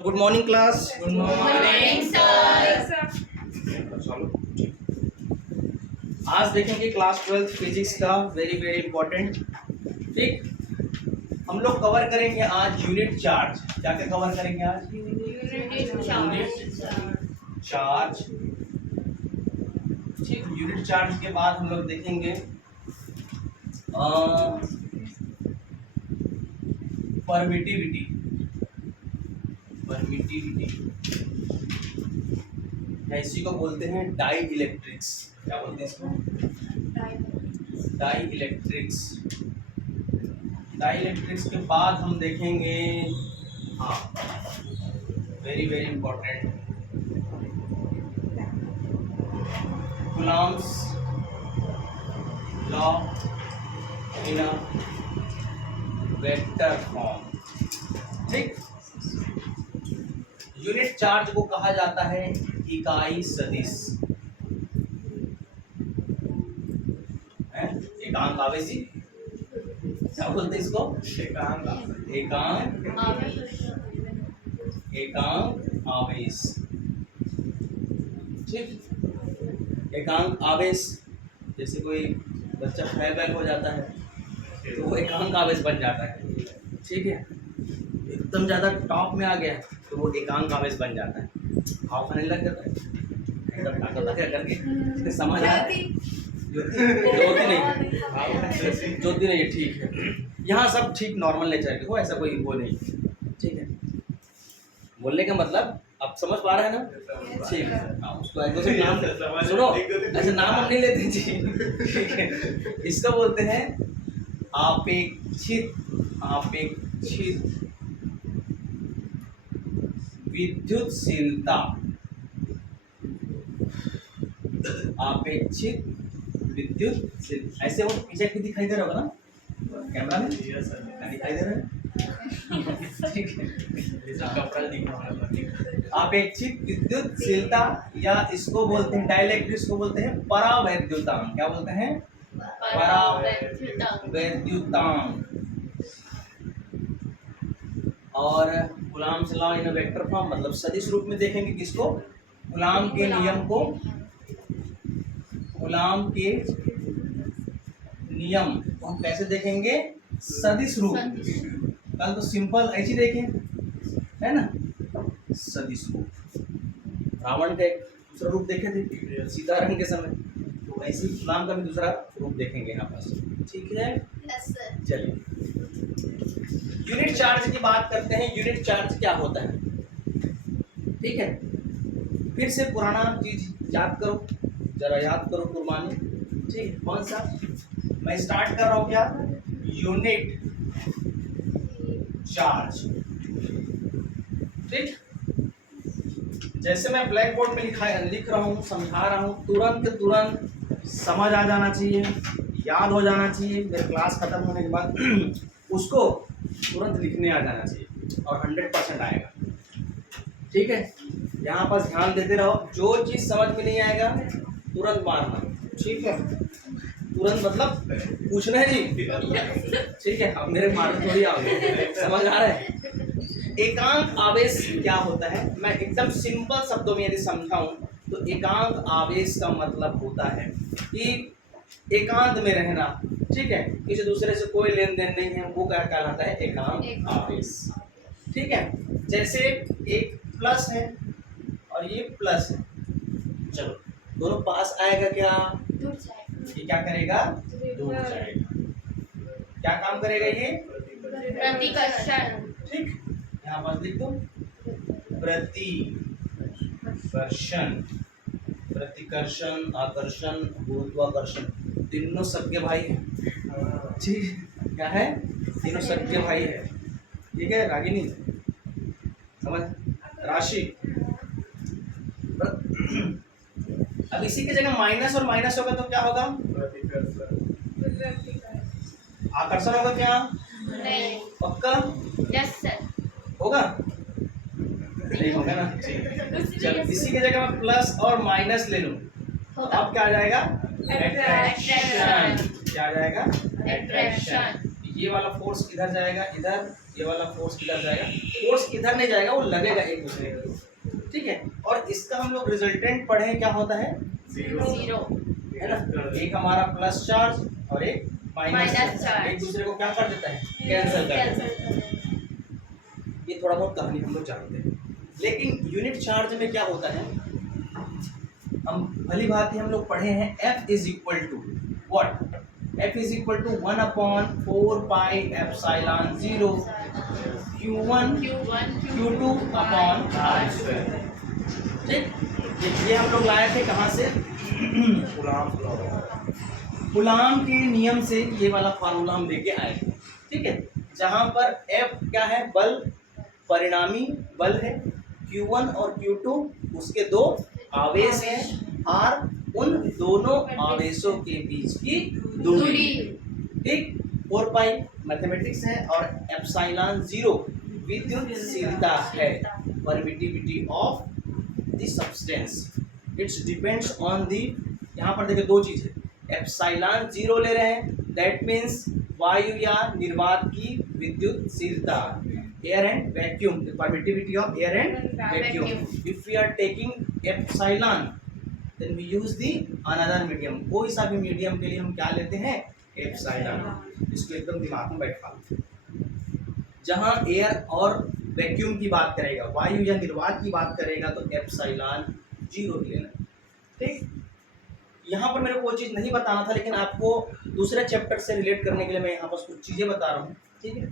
Good morning class. Good morning sir. आज देखेंगे class 12 physics का वेरी वेरी इंपॉर्टेंट। ठीक, हम लोग कवर करेंगे आज यूनिट चार्ज। क्या क्या कवर करेंगे आज? Unit charge. ठीक, यूनिट चार्ज के बाद हम लोग देखेंगे परमिटिविटी। इसी को बोलते हैं डाई इलेक्ट्रिक्स। क्या बोलते हैं इसको? Die electrics. डाई इलेक्ट्रिक्स के बाद हम देखेंगे very very important, Coulomb's law in a vector form. ठीक, यूनिट चार्ज को कहा जाता है इकाई सदिश। एकांक आवेशी, क्या बोलते हैं इसको? एकांक आवेश। ठीक, एकांक आवेश, जैसे कोई बच्चा फेल हो जाता है तो वो एकांक आवेश बन जाता है। ठीक है, एकदम ज़्यादा टॉप में आ गया तो वो एकांक आवेश बन जाता है। हाफ खाने लग जाता है एकदम ताकत क्या करके समझ आ ज्योति नहीं। ठीक है, यहाँ सब ठीक नॉर्मल नेचर के हो, ऐसा कोई वो नहीं। ठीक है, बोलने का मतलब आप समझ पा रहे हैं ना? ठीक है, उसको एक दूसरे नाम सुनो, ऐसे नाम हम नहीं लेते जी। ठीक है, इसको बोलते हैं आपेक्षित विद्युतशीलता। आपेक्षित विद्युतशील, ऐसे वो पीछे भी दिखाई दे रहा होगा ना कैमरा में? दिखाई दे रहा है? ठीक है, आपेक्षिक विद्युतशीलता, या इसको बोलते हैं डाइलेक्ट्रिक्स को बोलते हैं परावैद्युतांक। क्या बोलते हैं? परावैद्युतांक। और Coulomb's law in a vector form, मतलब सदिश रूप में देखेंगे किसको? कूलम्ब के नियम को। कूलम्ब के नियम को हम कैसे देखेंगे? सदिश रूप। कल तो सिंपल ऐसे देखें, है ना, सदिश रूप। रावण का एक दूसरा रूप देखे थे सीतारंग के समय, तो ऐसे ही कूलम्ब का भी दूसरा रूप देखेंगे यहाँ पास। ठीक है, चलिए यूनिट चार्ज की बात करते हैं। यूनिट चार्ज क्या होता है? ठीक है, फिर से पुराना चीज याद करो, जरा याद करो कुर्बानी। ठीक है, कौन सा? मैं स्टार्ट कर रहा हूँ क्या? Unit charge. ठीक, जैसे मैं ब्लैक बोर्ड में लिख रहा हूँ, समझा रहा हूँ, तुरंत समझ आ जाना चाहिए, याद हो जाना चाहिए। मेरे क्लास खत्म होने के बाद उसको तुरंत लिखने आ जाना चाहिए और 100% आएगा। ठीक है, यहाँ पर ध्यान देते रहो, जो चीज़ समझ में नहीं आएगा तुरंत मारना। ठीक है, तुरंत मतलब पूछना है जी। ठीक है, अब मेरे मारने थोड़ी आओगे, समझ आ रहा है? एकांक आवेश क्या होता है? मैं एकदम सिंपल शब्दों में यदि समझाऊं तो एकांक आवेश का मतलब होता है कि एकांत में रहना। ठीक है, किसी दूसरे से कोई लेन देन नहीं है, वो क्या कहलाता है? एकांक आवेश। ठीक है, जैसे एक प्लस है और ये प्लस है, चलो दोनों पास आएगा, क्या ये क्या करेगा? दूर जाएगा। क्या काम करेगा ये? प्रतिकर्षण। ठीक, यहाँ पर लिख दो प्रतिकर्षण, आकर्षण, गुरुत्वाकर्षण, तीनों सगे भाई है। ठीक, क्या है? तीनों सगे भाई है। ठीक है, रागिनी समझ? राशि। अब इसी की जगह माइनस और माइनस होगा तो क्या होगा? आकर्षण होगा क्या? नहीं। पक्का? Yes sir. होगा? नहीं होगा ना। चलो इसी की जगह मैं प्लस और माइनस ले लूं तो अब क्या आ जाएगा? अट्रैक्शन। क्या आ जाएगा? अट्रैक्शन। ये वाला फोर्स इधर जाएगा, इधर, ये वाला फोर्स किधर जाएगा, फोर्स इधर नहीं जाएगा, वो लगेगा एक दूसरे को, ठीक है। और इसका हम लोग रिजल्टेंट पढ़े क्या होता है, जीरो है ना। एक हमारा प्लस चार्ज और एक माइनस माइनस चार्ज, एक दूसरे को क्या कर देता है, कैंसिल कर देता है। ये थोड़ा बहुत कहानी हम लोग जानते हैं। लेकिन यूनिट चार्ज में क्या होता है, हम भली भांति हम लोग पढ़े हैं F is equal to what, F is equal to 1/4 pi epsilon 0 Q1 Q2 upon R square, ठीक। ये हम लोग लाए थे कहाँ से, कूलॉम के नियम से, ये वाला फार्मूला हम लेके आए थे, ठीक है। जहाँ पर F क्या है, बल, परिणामी बल है, Q1 और Q2 उसके दो आवेश हैं, R उन दोनों आवेशों के बीच की दूरी, ठीक। 4 पाई मैथमेटिक्स है और एप्सिलॉन 0 विद्युतशीलता है, permittivity of the substance, it's depends on the, यहाँ पर देखिए दो चीज है, एप्सिलॉन 0 ले रहे हैं, दैट मीन्स वायु या निर्वात की विद्युतशीलता, air and vacuum, the permittivity of air and vacuum. If we are taking epsilon, then we use the another medium. कोई सा भी मीडियम के लिए हम क्या लेते हैं, एप्सिलॉन। इसको एकदम दिमाग में बैठा लो। जहाँ एयर और वैक्यूम की बात करेगा, वायु या निर्वात की बात करेगा, तो एप्सिलॉन 0 ही लेना, ठीक। यहाँ पर मेरे को वो चीज़ नहीं बताना था, लेकिन आपको दूसरे चैप्टर से रिलेट करने के लिए मैं यहाँ पर कुछ चीज़ें बता रहा हूँ, ठीक है।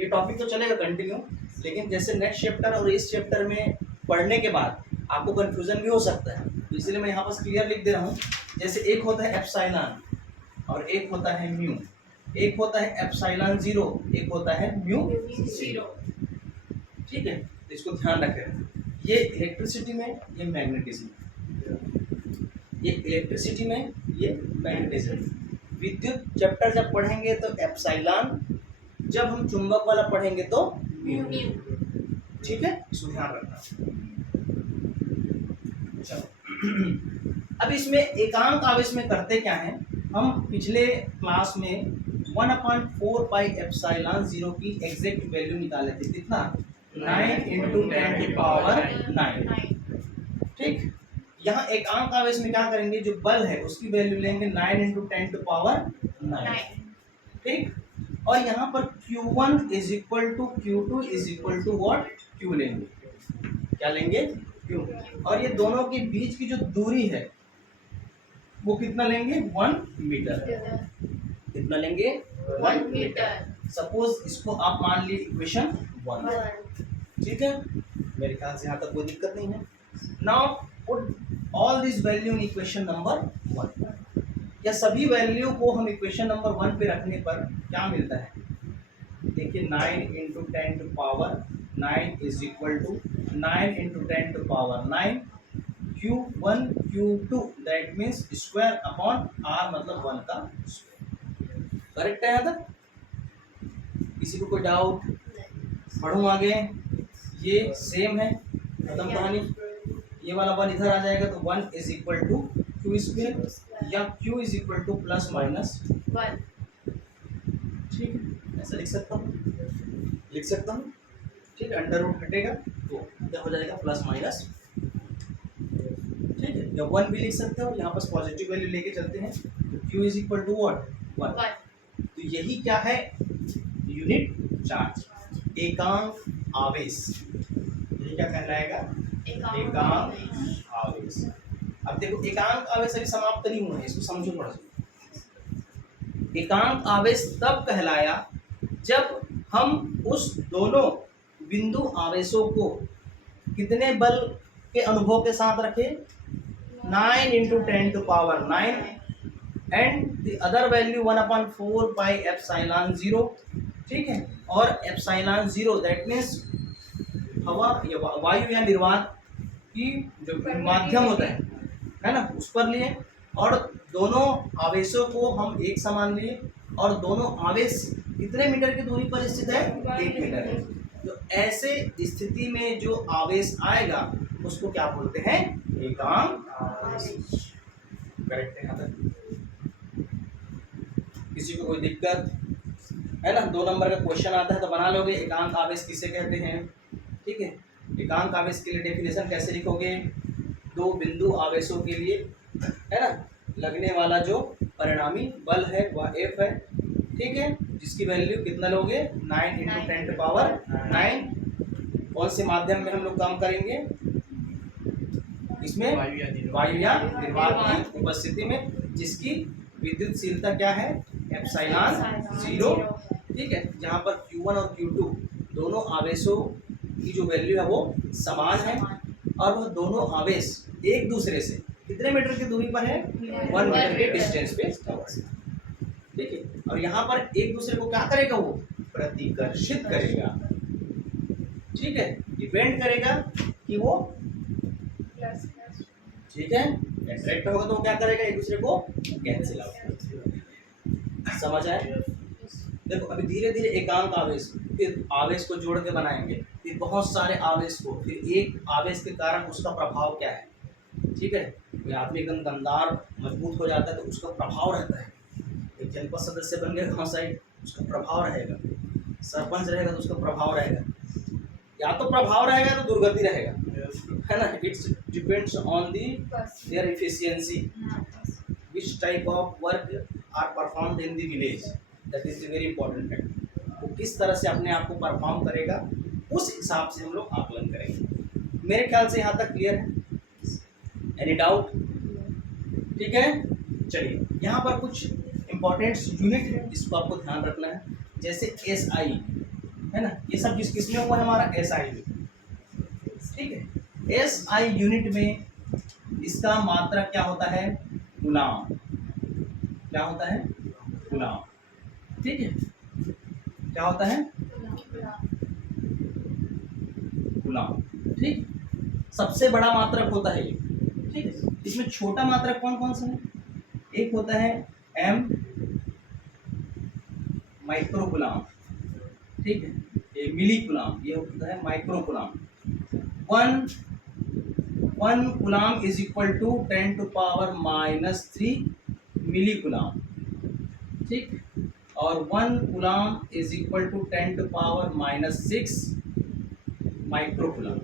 ये टॉपिक तो चलेगा कंटिन्यू, लेकिन जैसे नेक्स्ट चैप्टर और इस चैप्टर में पढ़ने के बाद आपको कंफ्यूजन भी हो सकता है, तो इसलिए मैं यहाँ पर क्लियर लिख दे रहा हूँ। जैसे एक होता है एप्सिलॉन और एक होता है म्यू, एक होता है एप्सिलॉन 0, एक होता है म्यू 0, ठीक है। तो इसको ध्यान रखें, ये इलेक्ट्रिसिटी में, ये मैग्नेटिज्म, ये इलेक्ट्रिसिटी में, ये मैग्नेटिज्म। विद्युत चैप्टर जब पढ़ेंगे तो एप्सिलॉन, जब हम चुंबक वाला पढ़ेंगे तो म्यू, ठीक है, इसको ध्यान रखना। चलो अब इसमें एकांक आवेश में करते क्या है, हम पिछले क्लास में 1/4 पाई एप्सिलॉन 0 की एग्जैक्ट वैल्यू निकाले थे, कितना, 9 × 10⁹, ठीक। यहाँ एकांक आवेश में क्या करेंगे, जो बल है उसकी वैल्यू लेंगे 9 × 10⁹, ठीक। और यहाँ पर Q1 is equal to Q2 is equal to what, Q लेंगे, क्या लेंगे, Q। और ये दोनों के बीच की जो दूरी है वो कितना लेंगे, 1 मीटर, कितना लेंगे, 1 मीटर। सपोज इसको आप मान ली इक्वेशन 1, ठीक है, मेरे ख्याल से यहाँ तक कोई दिक्कत नहीं है। Now put all this value in equation number 1, या सभी वैल्यू को हम इक्वेशन नंबर 1 पे रखने पर क्या मिलता है, देखिए 9 × 10⁹ is equal to 9 × 10⁹ Q1 Q2, that means square upon R, मतलब 1 का स्क्वायर, करेक्ट है यहाँ तक, किसी को कोई डाउट, पढ़ूँ आगे, ये सेम है, खत्म कहानी। ये वाला 1 इधर आ जाएगा तो 1 is equal to Q square, या Q is equal to plus minus 1, ठीक है, ऐसा लिख सकता हूँ, ठीक है। अंडर रूट हटेगा तो क्या हो जाएगा, प्लस माइनस, ठीक है। या 1 भी लिख सकते हो, यहाँ पर पॉजिटिव वैल्यू लेके चलते हैं, तो Q is equal to what, 1। तो यही क्या है, यूनिट चार्ज, एकांक आवेश, ये क्या कहलाएगा, एकांक आवेश। अब देखो एकांक आवेश अभी समाप्त नहीं हुआ है, इसको समझो थोड़ा सा। एकांक आवेश तब कहलाया जब हम उस दोनों बिंदु आवेशों को कितने बल के अनुभव के साथ रखें, 9 × 10⁹ and the other value 1/4 pi epsilon 0, ठीक है। और एप्सिलॉन 0 दैट मीन्स हवा या वायु या निर्वात की जो माध्यम होता है ना, उस पर लिए, और दोनों आवेशों को हम एक समान लिए, और दोनों आवेश कितने मीटर की दूरी पर स्थित है, 1 मीटर है। तो ऐसे स्थिति में जो आवेश आएगा उसको क्या बोलते हैं, एकांक आवेश, करेक्ट है यहाँ तक, किसी को कोई दिक्कत, है ना, 2 नंबर का क्वेश्चन आता है तो बना लोगे। एकांक आवेश किसे कहते हैं, ठीक है। एकांक आवेश के लिए डेफिनेशन कैसे लिखोगे, 2 बिंदु आवेशों के लिए, है ना, लगने वाला जो परिणामी बल है वह F है, ठीक है, जिसकी वैल्यू कितना लोगे 9 × 10⁹ कौन से माध्यम में हम लोग काम करेंगे, इसमें वायु या निर्वात की उपस्थिति में, जिसकी विद्युतशीलता क्या है एप्सिलॉन 0, ठीक है, जहाँ पर Q1 और Q2 दोनों आवेशों की जो वैल्यू है वो समान है, और वह दोनों आवेश एक दूसरे से कितने मीटर की दूरी पर है, 1 मीटर के डिस्टेंस पे, ठीक है। और यहाँ पर एक दूसरे को क्या करेगा, वो प्रतिकर्षित करेगा, ठीक है, डिपेंड करेगा कि वो, ठीक है, अट्रैक्ट होगा तो क्या करेगा, एक दूसरे को कैंसिल आउट। समझ आए? देखो अभी धीरे धीरे एकांक आवेश, फिर आवेश को जोड़ के बनाएंगे, फिर बहुत सारे आवेश को, फिर एक आवेश के कारण उसका प्रभाव क्या है, ठीक है। कोई आदमी एकदम दमदार मजबूत हो जाता है तो उसका प्रभाव रहता है, एक जनपद सदस्य बन गया गाँव साइड, उसका प्रभाव रहेगा, सरपंच रहेगा तो उसका प्रभाव रहेगा, या तो प्रभाव रहेगा तो दुर्गति रहेगा, है ना। It's depends on the their efficiency, which type of work are performed in the village, that is very important fact. वो किस तरह से अपने आप को परफॉर्म करेगा उस हिसाब से हम लोग आकलन करेंगे। मेरे ख्याल से यहाँ तक क्लियर है, एनी डाउट, ठीक है। चलिए यहाँ पर कुछ इंपॉर्टेंट यूनिट है जिसको आपको ध्यान रखना है, जैसे SI, है ना, ये सब किस में हुआ है हमारा SI में, ठीक है। SI यूनिट में इसका मात्रक क्या होता है, गुलाम, क्या होता है, गुलाम, ठीक है, क्या होता है, गुलाम, ठीक। सबसे बड़ा मात्रक होता है ये, ठीक है। इसमें छोटा मात्रक कौन कौन सा है, एक होता है M माइक्रोकुलाम, ठीक है, ये मिली कुलाम, ये होता है microcoulomb. 1 coulomb is equal to 10⁻³ milli coulomb, ठीक, और 1 coulomb is equal to 10⁻⁶ microcoulomb,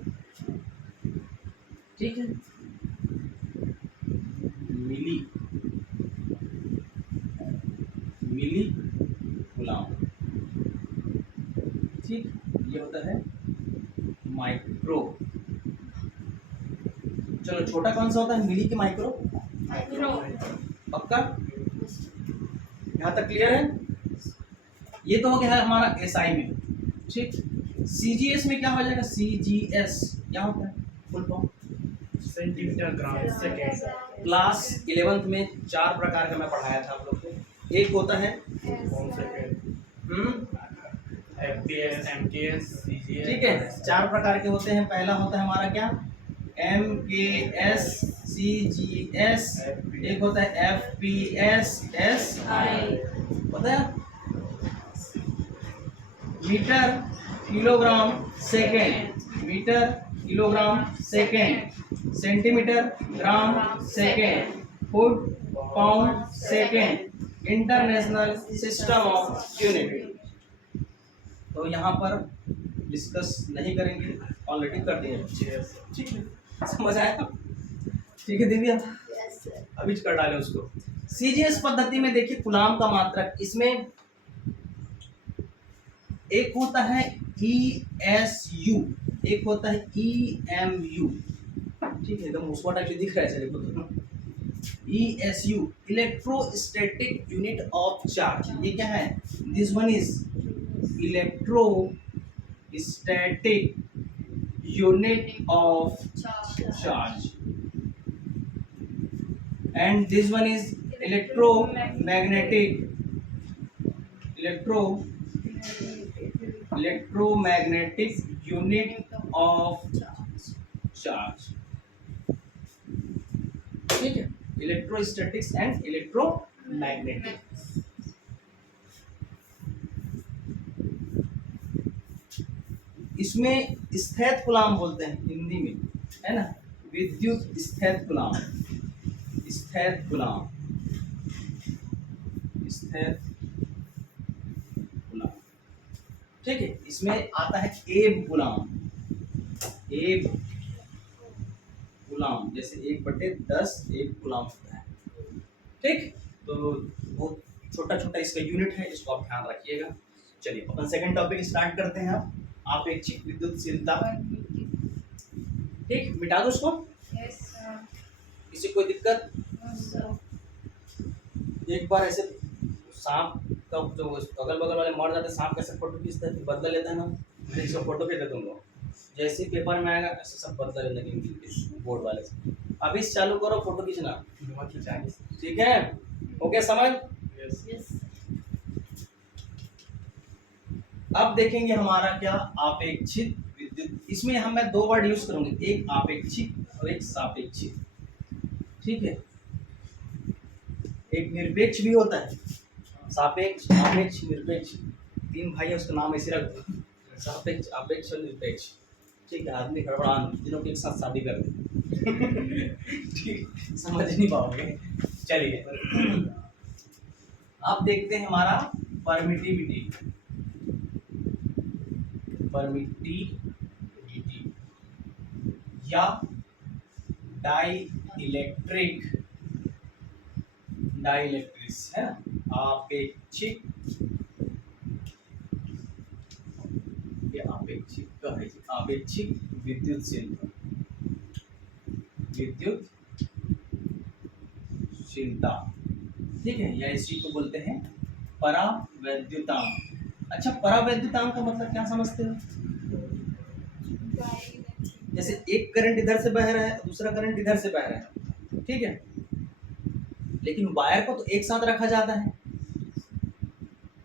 ठीक है, मिली कुलाम, ठीक, ये होता है माइक्रो। चलो छोटा कौन सा होता है, मिली के माइक्रो, पक्का, यहाँ तक क्लियर है। ये तो हो गया है हमारा SI में, ठीक। CGS में क्या हो जाएगा, CGS क्या होता है, full form, centimetre gram second. Class 11th में 4 प्रकार का मैं पढ़ाया था आप लोग को। एक होता है कौन सेकेंड? FPS, MKS, CGS, ठीक है, 4 प्रकार के होते हैं। पहला होता है हमारा क्या, MKS, CGS, एक होता है FPS, SI, पता है, metre kilogram second, metre kilogram second, centimetre gram second, foot pound second, international system of unit. तो यहाँ पर डिस्कस नहीं करेंगे, ऑलरेडी कर दिए, ठीक है, समझ आया, ठीक है दिव्या, अभी कर डाले उसको। CGS पद्धति में देखिए कुलाम का मात्रक, इसमें एक होता है ESU, एक होता है EMU, ठीक है, एकदम मुस्वा टाइप दिख रहा है, चलिए तो ESU electrostatic unit of charge, ये क्या है, this one is electrostatic unit of charge, and this one is electromagnetic unit of charge, ठीक है, इलेक्ट्रोस्टैटिक्स एंड इलेक्ट्रोमैग्नेटिक। इसमें स्थैत कुलाम बोलते हैं हिंदी में, है ना, विद्युत स्थैत कुलाम, स्थैत कुलाम, स्थैत कुलाम, ठीक है, इसमें आता है एब गुलाम, एब गुलाम, जैसे 1/10 एक गुलाम होता है। ठीक, तो बहुत छोटा छोटा इसका यूनिट है, इसको आप ध्यान रखिएगा। चलिए अपन सेकंड टॉपिक स्टार्ट करते हैं। आप अपेक्षिक विद्युतशीलता, ठीक, मिटा दो उसको, Yes, sir. किसी कोई दिक्कत? So, एक बार ऐसे सांप का जो अगल बगल वाले मर जाते, सांप कैसे फोटो खींचता है, बदला लेता है ना, मैं इसका फोटो भेज दूंगा, जैसे ही पेपर में आएगा ऐसे सब बदला लेने की बोर्ड वाले से। अभी से चालू करो फोटो खींचना, ठीक है? ओके समझ? Yes. yes. अब देखेंगे हमारा क्या आपेक्षिक विद्युत, इसमें हम मैं दो वर्ड यूज करूंगी, एक आपेक्षिक और एक सापेक्षिक, ठीक है? एक निरपेक्ष भी होता है, सापेक्ष, सापेक्ष, निरपेक्ष, तीन भाई है, उसका नाम ऐसे रख दो, सापेक्ष, आपेक्ष और निरपेक्ष, ठीक है? आदमी गड़बड़ान जिनों के एक साथ शादी कर दे ठीक, समझ नहीं पाओगे। चलिए अब देखते हैं हमारा परमिटिविटी, परमिटिविटी या डाइइलेक्ट्रिक, डाइइलेक्ट्रिक्स है ना, आपेक्षिक, ये आपेक्षिक का है, आपेक्षिक विद्युतशीलता, विद्युतशीलता, ठीक है? या इसी को बोलते हैं परावैद्युतांक। अच्छा, परावैद्युतांक का मतलब क्या समझते हो? जैसे एक करंट इधर से बह रहा है, दूसरा करंट इधर से बह रहा है, ठीक है? लेकिन वायर को तो एक साथ रखा जाता है,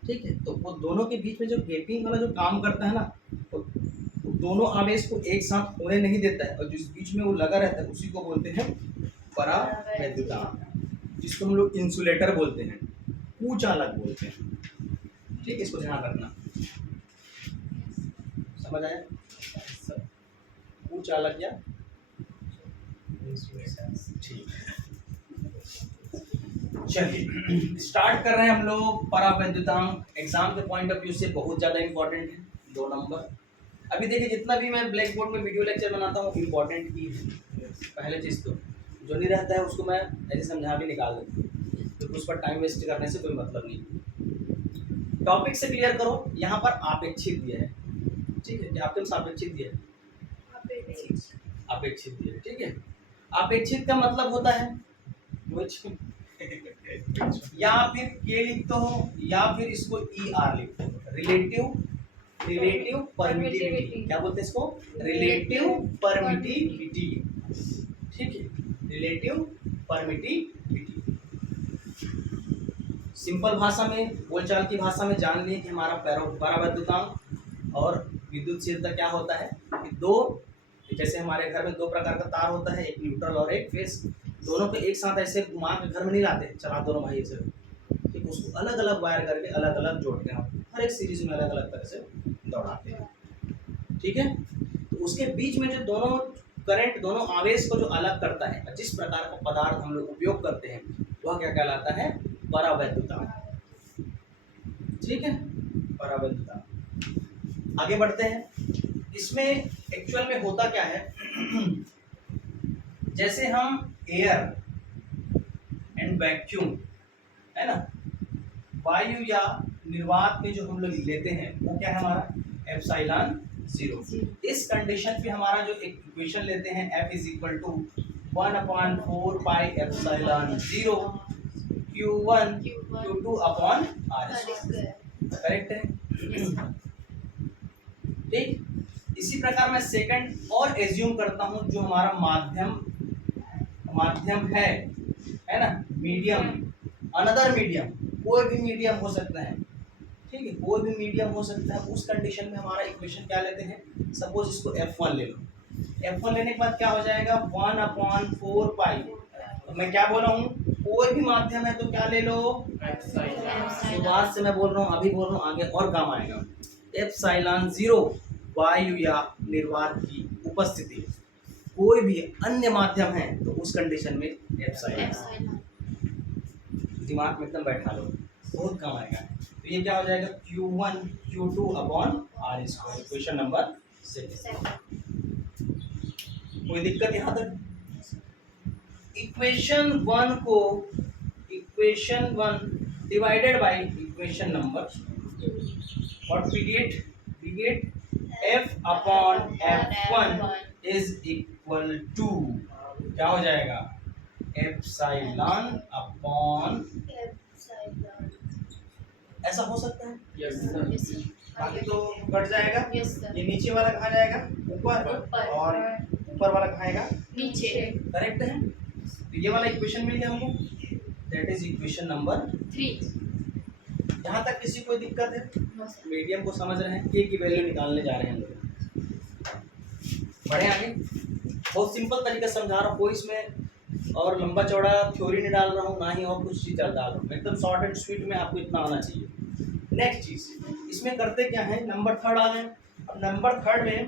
ठीक है? तो वो दोनों के बीच में जो गैपिंग वाला जो काम करता है ना, तो दोनों आवेश को एक साथ होने नहीं देता है, और जिस बीच में वो लगा रहता है उसी को बोलते हैं परावैद्युतांक, जिसको हम लोग इंसुलेटर बोलते हैं, कुचालक बोलते हैं, ठीक? इसको ध्यान रखना, समझ आया? कुचालक या ठीक। चलिए स्टार्ट कर रहे हैं हम लोग परावैद्युतांक। एग्जाम के पॉइंट ऑफ व्यू से बहुत ज़्यादा इंपॉर्टेंट है, 2 नंबर। अभी देखिए जितना भी मैं ब्लैक बोर्ड में वीडियो लेक्चर बनाता हूँ इम्पोर्टेंट ही है, पहले चीज़ तो जो नहीं रहता है उसको मैं ऐसे समझा भी निकाल देता हूँ, तो उस पर टाइम वेस्ट करने से कोई मतलब नहीं। टॉपिक से क्लियर करो, यहाँ पर आपेक्षिक दिया है, ठीक है? क्या आपके सापेक्षिक दिया है? अपेक्षित दिया है, ठीक है? अपेक्षित का मतलब होता है या फिर के लिख दो या फिर इसको ई आर लिख दो, रिलेटिव, रिलेटिव परमिटिविटी, क्या बोलते हैं इसको? रिलेटिव परमिटिविटी, ठीक है? Relative permittivity. सिंपल भाषा में, बोलचाल की भाषा में जान लिए कि हमारा परावैद्युतांक और विद्युतशीलता क्या होता है कि दो, जैसे हमारे घर में 2 प्रकार का तार होता है, एक न्यूट्रल और एक फेस, दोनों को एक साथ ऐसे घुमा के घर में नहीं लाते, चला दोनों भाई से, ठीक? उसको अलग अलग वायर करके अलग अलग जोड़ते हैं, हर एक सीरीज में अलग अलग तरह से दौड़ाते हैं, ठीक है? तो उसके बीच में जो दोनों करंट, दोनों आवेश को जो अलग करता है, जिस प्रकार का पदार्थ हम लोग उपयोग करते हैं, वह क्या कहलाता है? परावैद्युतांक, ठीक है? परावैद्युतांक। आगे बढ़ते हैं। इसमें एक्चुअल में होता क्या है जैसे हम एयर एंड वैक्यूम, है ना, वायु या निर्वात में जो हम लोग लेते हैं वो क्या है हमारा? एप्सिलॉन 0। इस कंडीशन पे हमारा जो एक इक्वेशन लेते हैं F = 1/4 pi epsilon 0 Q1 Q2 upon R², correct है? ठीक, इसी प्रकार मैं सेकंड और एज्यूम करता हूं, जो हमारा माध्यम है ना, मीडियम, अनदर मीडियम, कोई भी मीडियम हो सकता है, ठीक है? कोई भी मीडियम हो सकता है। उस कंडीशन में हमारा इक्वेशन क्या लेते हैं? सपोज इसको F1 ले लो, F1 लेने के बाद क्या हो जाएगा? 1/4 पाई, तो मैं क्या बोल रहा हूँ? कोई भी माध्यम है तो क्या ले लो? शुरुआत से मैं बोल रहा हूँ, अभी बोल रहा हूँ, आगे और काम आएगा। एप्सिलॉन 0 वायु या निर्वात की उपस्थिति, कोई भी अन्य माध्यम है तो उस कंडीशन में एप्सिलॉन, दिमाग में एकदम बैठा लो, बहुत काम आएगा। तो ये क्या हो जाएगा Q1 Q2 upon R square, equation number 6। कोई दिक्कत यहाँ तक? इक्वेशन 1 को equation 1 divided by equation number, what we get F upon F1 is equal to, क्या हो जाएगा, एप्सिलॉन अपॉन, ऐसा हो सकता है? Yes, sir. बाकी तो कट जाएगा। Yes, sir. ये नीचे वाला कहाँ जाएगा, ऊपर, ऊपर। और ऊपर वाला कहाँ आएगा, नीचे। करेक्ट है। तो ये वाला इक्वेशन मिल गया हमको, दैट इज इक्वेशन नंबर 3। यहाँ तक किसी को दिक्कत है? No, sir. मीडियम को समझ रहे हैं, के की वैल्यू निकालने जा रहे हैं हम लोग। बढ़े आगे, बहुत सिंपल तरीका से समझा रहा हूँ, कोई इसमें और लंबा चौड़ा थ्योरी नहीं डाल रहा हूँ, ना ही और कुछ चीज़ डाल रहा हूँ, एकदम शॉर्ट एंड स्वीट में आपको इतना आना चाहिए। नेक्स्ट चीज़ इसमें करते क्या है, नंबर थर्ड आ गए। अब नंबर थर्ड में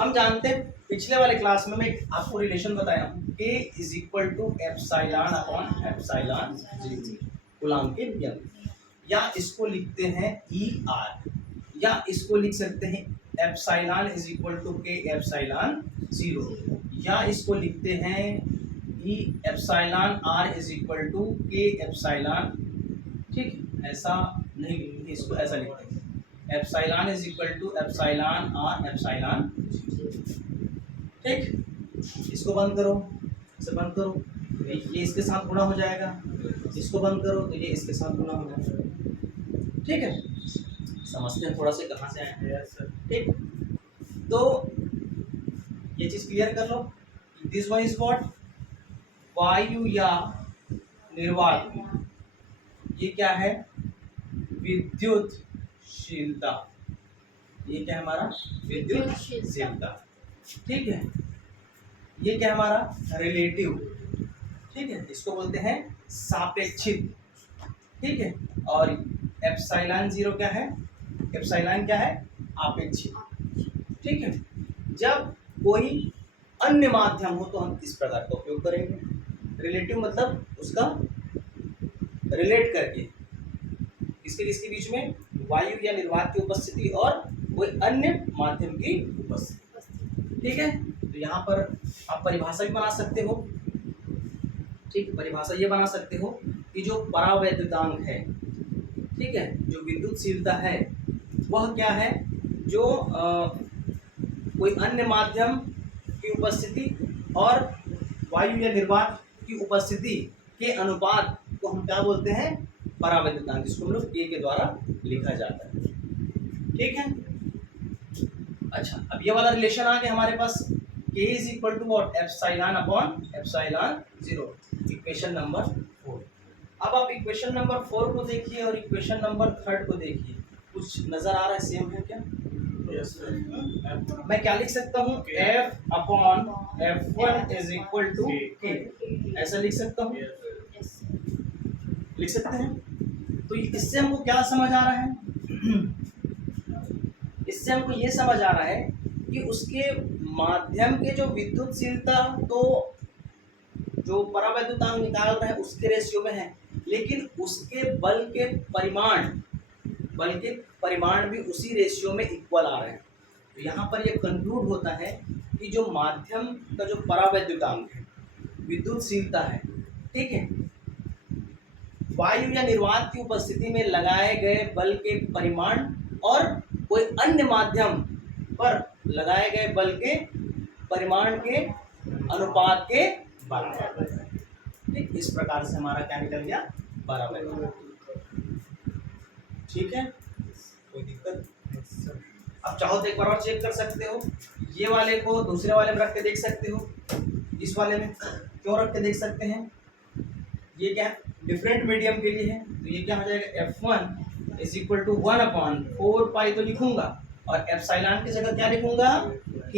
हम जानते हैं, पिछले वाले क्लास में मैं आपको रिलेशन बताया हूँ, K is equal to epsilon upon epsilon Coulomb के नियम, या इसको लिखते हैं ER, या इसको लिख सकते हैं epsilon is equal to K epsilon 0, या इसको लिखते हैं E epsilon R is equal to K epsilon, ठीक, ऐसा नहीं, इसको ऐसा लिखते हैं epsilon is equal to epsilon R epsilon, ठीक। इसको बंद करो, इसे बंद करो, तो ये इसके साथ गुणा हो जाएगा, इसको बंद करो तो ये इसके साथ गुणा हो जाएगा, ठीक है। समझते हैं थोड़ा से कहाँ से आए हैं, Yes, sir. ठीक। तो ये चीज क्लियर कर लो, दिस वन इज व्हाट, वायु या निर्वात, ये क्या है, विद्युतशीलता, ये क्या है हमारा, विद्युतशीलता, ठीक है। ये क्या है हमारा, रिलेटिव, ठीक है, इसको बोलते हैं सापेक्षिक, ठीक है। और एप्सिलॉन 0 क्या है, एप्सिलॉन क्या है, आपेक्षिक, ठीक है। जब कोई अन्य माध्यम हो तो हम इस प्रकार का उपयोग करेंगे, रिलेटिव मतलब उसका रिलेट करके, किसके किसके बीच में, वायु या निर्वात की उपस्थिति और कोई अन्य माध्यम की उपस्थिति, ठीक है। तो यहाँ पर आप परिभाषा भी बना सकते हो, ठीक है, परिभाषा ये बना सकते हो कि जो परावैद्युतांक है, ठीक है, जो विद्युतशीलता है वह क्या है, जो कोई अन्य माध्यम की उपस्थिति और वायु या निर्वात की उपस्थिति के अनुपात को हम क्या बोलते हैं, परावैद्युतांक, जिसको हम लोग K के द्वारा लिखा जाता है, ठीक है। अच्छा, अब ये वाला रिलेशन आ गया हमारे पास, K is equal to what, epsilon upon epsilon 0, equation number 4। अब आप इक्वेशन नंबर 4 को देखिए और इक्वेशन नंबर 3 को देखिए, कुछ नजर आ रहा है, सेम है क्या? Yes, sir. मैं क्या लिख सकता हूँ, F upon F1 is equal to K, ऐसा लिख सकता हूँ, Yes. लिख सकते हैं। तो इससे हमको क्या समझ आ रहा है, इससे हमको ये समझ आ रहा है कि उसके माध्यम के जो विद्युतशीलता, तो जो परावैद्युतांक निकाल रहे हैं उसके रेशियो में है, लेकिन उसके बल के परिमाण भी उसी रेशियो में इक्वल आ रहे हैं। तो यहाँ पर ये कंक्लूड होता है कि जो माध्यम का जो परावैद्युतांक है, विद्युतशीलता है, ठीक है, वायु या निर्वात की उपस्थिति में लगाए गए बल के परिमाण और कोई अन्य माध्यम पर लगाए गए बल के परिमाण के अनुपात के बराबर है, ठीक। इस प्रकार से हमारा क्या निकल गया, बराबर, ठीक है, कोई दिक्कत? अब चाहो तो एक बार और चेक कर सकते हो, ये वाले को दूसरे वाले में रख के देख सकते हो, इस वाले में क्यों रख के देख सकते हैं, ये क्या डिफरेंट मीडियम के लिए है, तो ये क्या हो जाएगा, F1 is equal to 1 upon 4 pi तो लिखूंगा, और एप्सिलॉन की जगह क्या लिखूंगा, K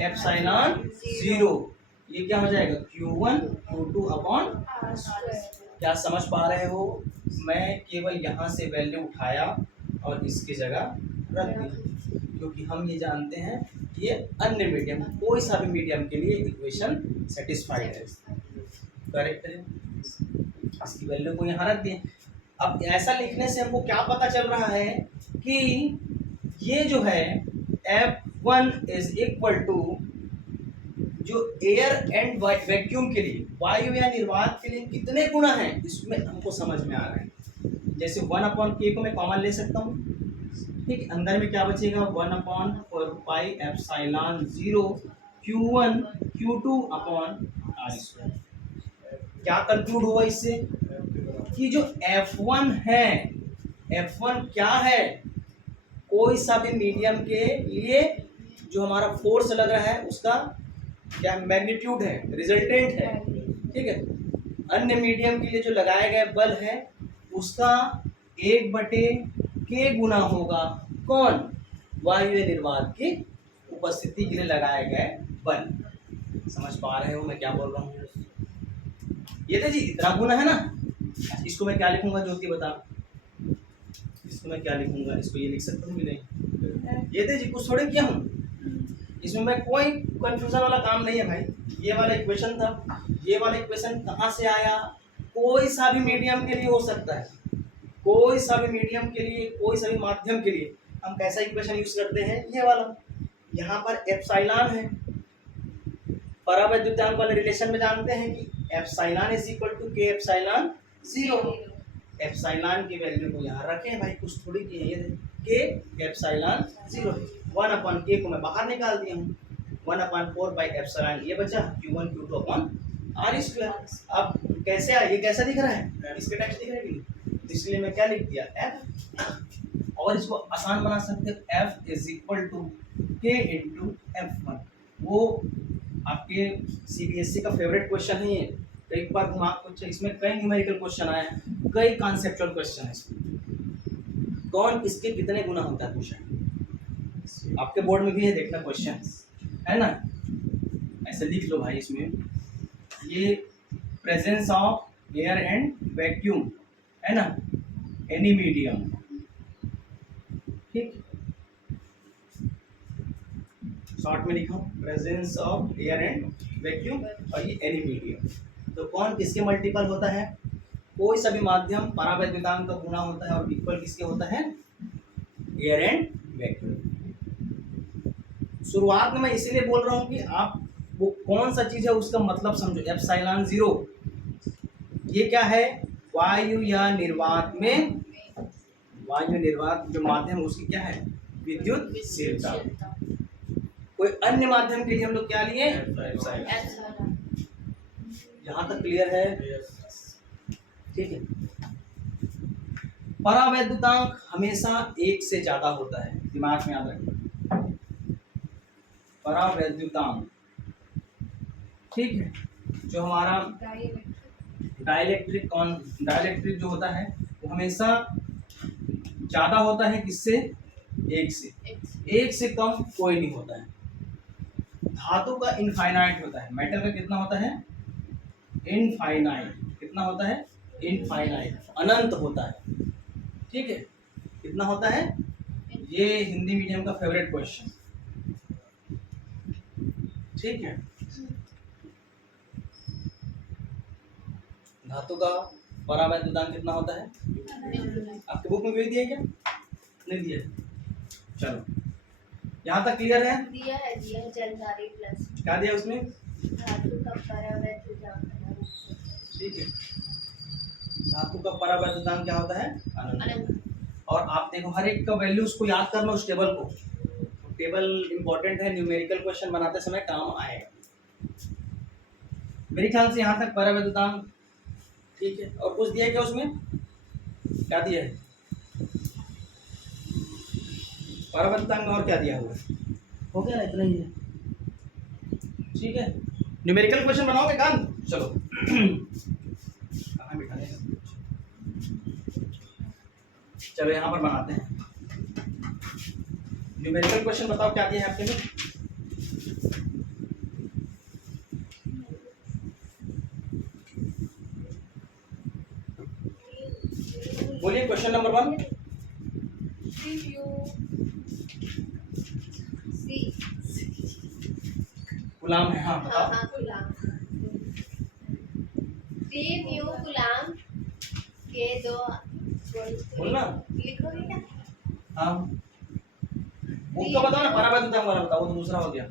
एप्सिलॉन 0, ये क्या हो जाएगा, Q1 Q2 अपॉन, क्या समझ पा रहे हो? मैं केवल यहाँ से वैल्यू उठाया और इसकी जगह रख दी, क्योंकि हम ये जानते हैं कि ये अन्य मीडियम, कोई सा भी मीडियम के लिए इक्वेशन सेटिस्फाइड है, करेक्ट है। इसकी वैल्यू को यहाँ रख दिए। अब ऐसा लिखने से हमको क्या पता चल रहा है कि ये जो है F1 इज इक्वल टू जो एयर एंड वैक्यूम के लिए, वायु या निर्वात के लिए कितने गुना है इसमें हमको समझ में आ रहा है। जैसे 1/k को मैं कॉमन ले सकता हूँ, ठीक है, अंदर में क्या बचेगा 1/4πε0 Q1 Q2/r²। क्या कंक्लूड हुआ इससे कि जो F1 है, F1 क्या है, कोई सा भी मीडियम के लिए जो हमारा फोर्स लग रहा है उसका क्या मैग्नीट्यूड है, रिजल्टेंट है, ठीक है। अन्य मीडियम के लिए जो लगाए गए बल है उसका 1/k गुना होगा कौन, वायु निर्वात की उपस्थिति के लिए लगाए गए बल। समझ पा रहे हो मैं क्या बोल रहा हूँ? ये तो जी इतना गुना है ना। इसको मैं क्या लिखूंगा ज्योति बता, इसको मैं क्या लिखूंगा, इसको ये लिख सकता हूँ कि नहीं? ये तो जी कुछ थोड़े किया हूँ, इसमें मैं कोई कंफ्यूजन वाला काम नहीं है भाई। ये वाला इक्वेशन था, ये वाला इक्वेशन कहाँ से आया, कोई सा भी मीडियम के लिए हो सकता है, कोई सा भी मीडियम के लिए, कोई सा भी माध्यम के लिए हम कैसा इक्वेशन यूज करते हैं, ये वाला। यहाँ पर एप्सिलॉन है, परावैद्युतांक वाले रिलेशन में जानते हैं कि एप्सिलॉन इज इक्वल टू के एप्सिलॉन 0। एप्सिलॉन की वैल्यू को यहाँ रखें भाई, कुछ थोड़ी की है, ये के एप्सिलॉन 0। 1/k को मैं बाहर निकाल दिया हूँ, 1/4πε ये बचा Q1 Q2/r²। अब कैसे आया, ये कैसा दिख रहा है, इसके टेक्स्ट दिख रहा है कि नहीं? इसलिए मैं क्या लिख दिया F, और इसको आसान बना सकते हैं F is equal to K into F1। वो आपके CBSE का फेवरेट क्वेश्चन है ये, एक बार दिमाग को, इसमें कई न्यूमेरिकल क्वेश्चन आए हैं, कई कॉन्सेप्चुअल क्वेश्चन है इसमें, कौन किसके कितने गुना होता है पूछा है। आपके बोर्ड में भी है, देखना क्वेश्चन है ना, ऐसे लिख लो भाई। इसमें ये presence of air and vacuum है ना, एनी मीडियम, ठीक, शॉर्ट में लिखा हूँ presence of air and vacuum और ये एनी मीडियम। तो कौन किसके मल्टीपल होता है, कोई सा भी माध्यम परावैद्युतांक का गुना होता है, और इक्वल किसके होता है, एयर एंड वैक्यूम। शुरुआत में मैं इसीलिए बोल रहा हूँ कि आप वो कौन सा चीज है उसका मतलब समझो। एप्सिलॉन 0 ये क्या है, वायु या निर्वात में, वायु निर्वात जो माध्यम उसकी क्या है, विद्युतशीलता। कोई अन्य माध्यम के लिए हम लोग क्या लिए, एप्सिलॉन। यहाँ तक क्लियर है, ठीक है। परावैद्युतांक हमेशा 1 से ज्यादा होता है, दिमाग में याद रखना, परावैद्युतांक, ठीक है। जो हमारा डाइलेक्ट्रिक जो होता है वो हमेशा ज्यादा होता है किससे, 1 से, 1 से कम कोई नहीं होता है। धातु का इनफाइनाइट होता है, मेटल का कितना होता है, इनफाइनाइट, कितना होता है, इनफाइनाइट, अनंत होता है, ठीक है। कितना होता है, ये हिंदी मीडियम का फेवरेट क्वेश्चन, ठीक है। धातु का परावैद्युतांक कितना होता है, आपके बुक में भी दिया है क्या, नहीं दिया है? चलो यहाँ तक क्लियर है, दिया है जलधारी प्लस क्या दिया उसमें, धातु का परावैद्युतांक, ठीक है। धातु का परावैद्युतांक क्या होता है, अनंत। और आप देखो हर एक का वैल्यू उसको याद कर लो, उस टेबल को, टेबल इंपॉर्टेंट है, न्यूमेरिकल क्वेश्चन बनाते समय काम आएगा। मेरे ख्याल से यहाँ तक परावैद्युतांक ठीक है। और कुछ दिया क्या उसमें, क्या दिया है परावैद्युतांक में, और क्या दिया हुआ है, हो गया ना, इतना ही है, ठीक है। न्यूमेरिकल क्वेश्चन बनाओगे काम, चलो कहाँ बिठा देगा, चलो यहाँ पर बनाते हैं। न्यूमेरिकल क्वेश्चन बताओ क्या दिया है आपके में, बोलिए क्वेश्चन नंबर 1। गुलाम है, हाँ बताओ। कूलाम। 3 म्यू कूलाम के दो बोलना। लिखोगे क्या? हाँ वो तो बताओ ना, परावैद्युतांक वाला बताओ, वो तो दूसरा हो गया।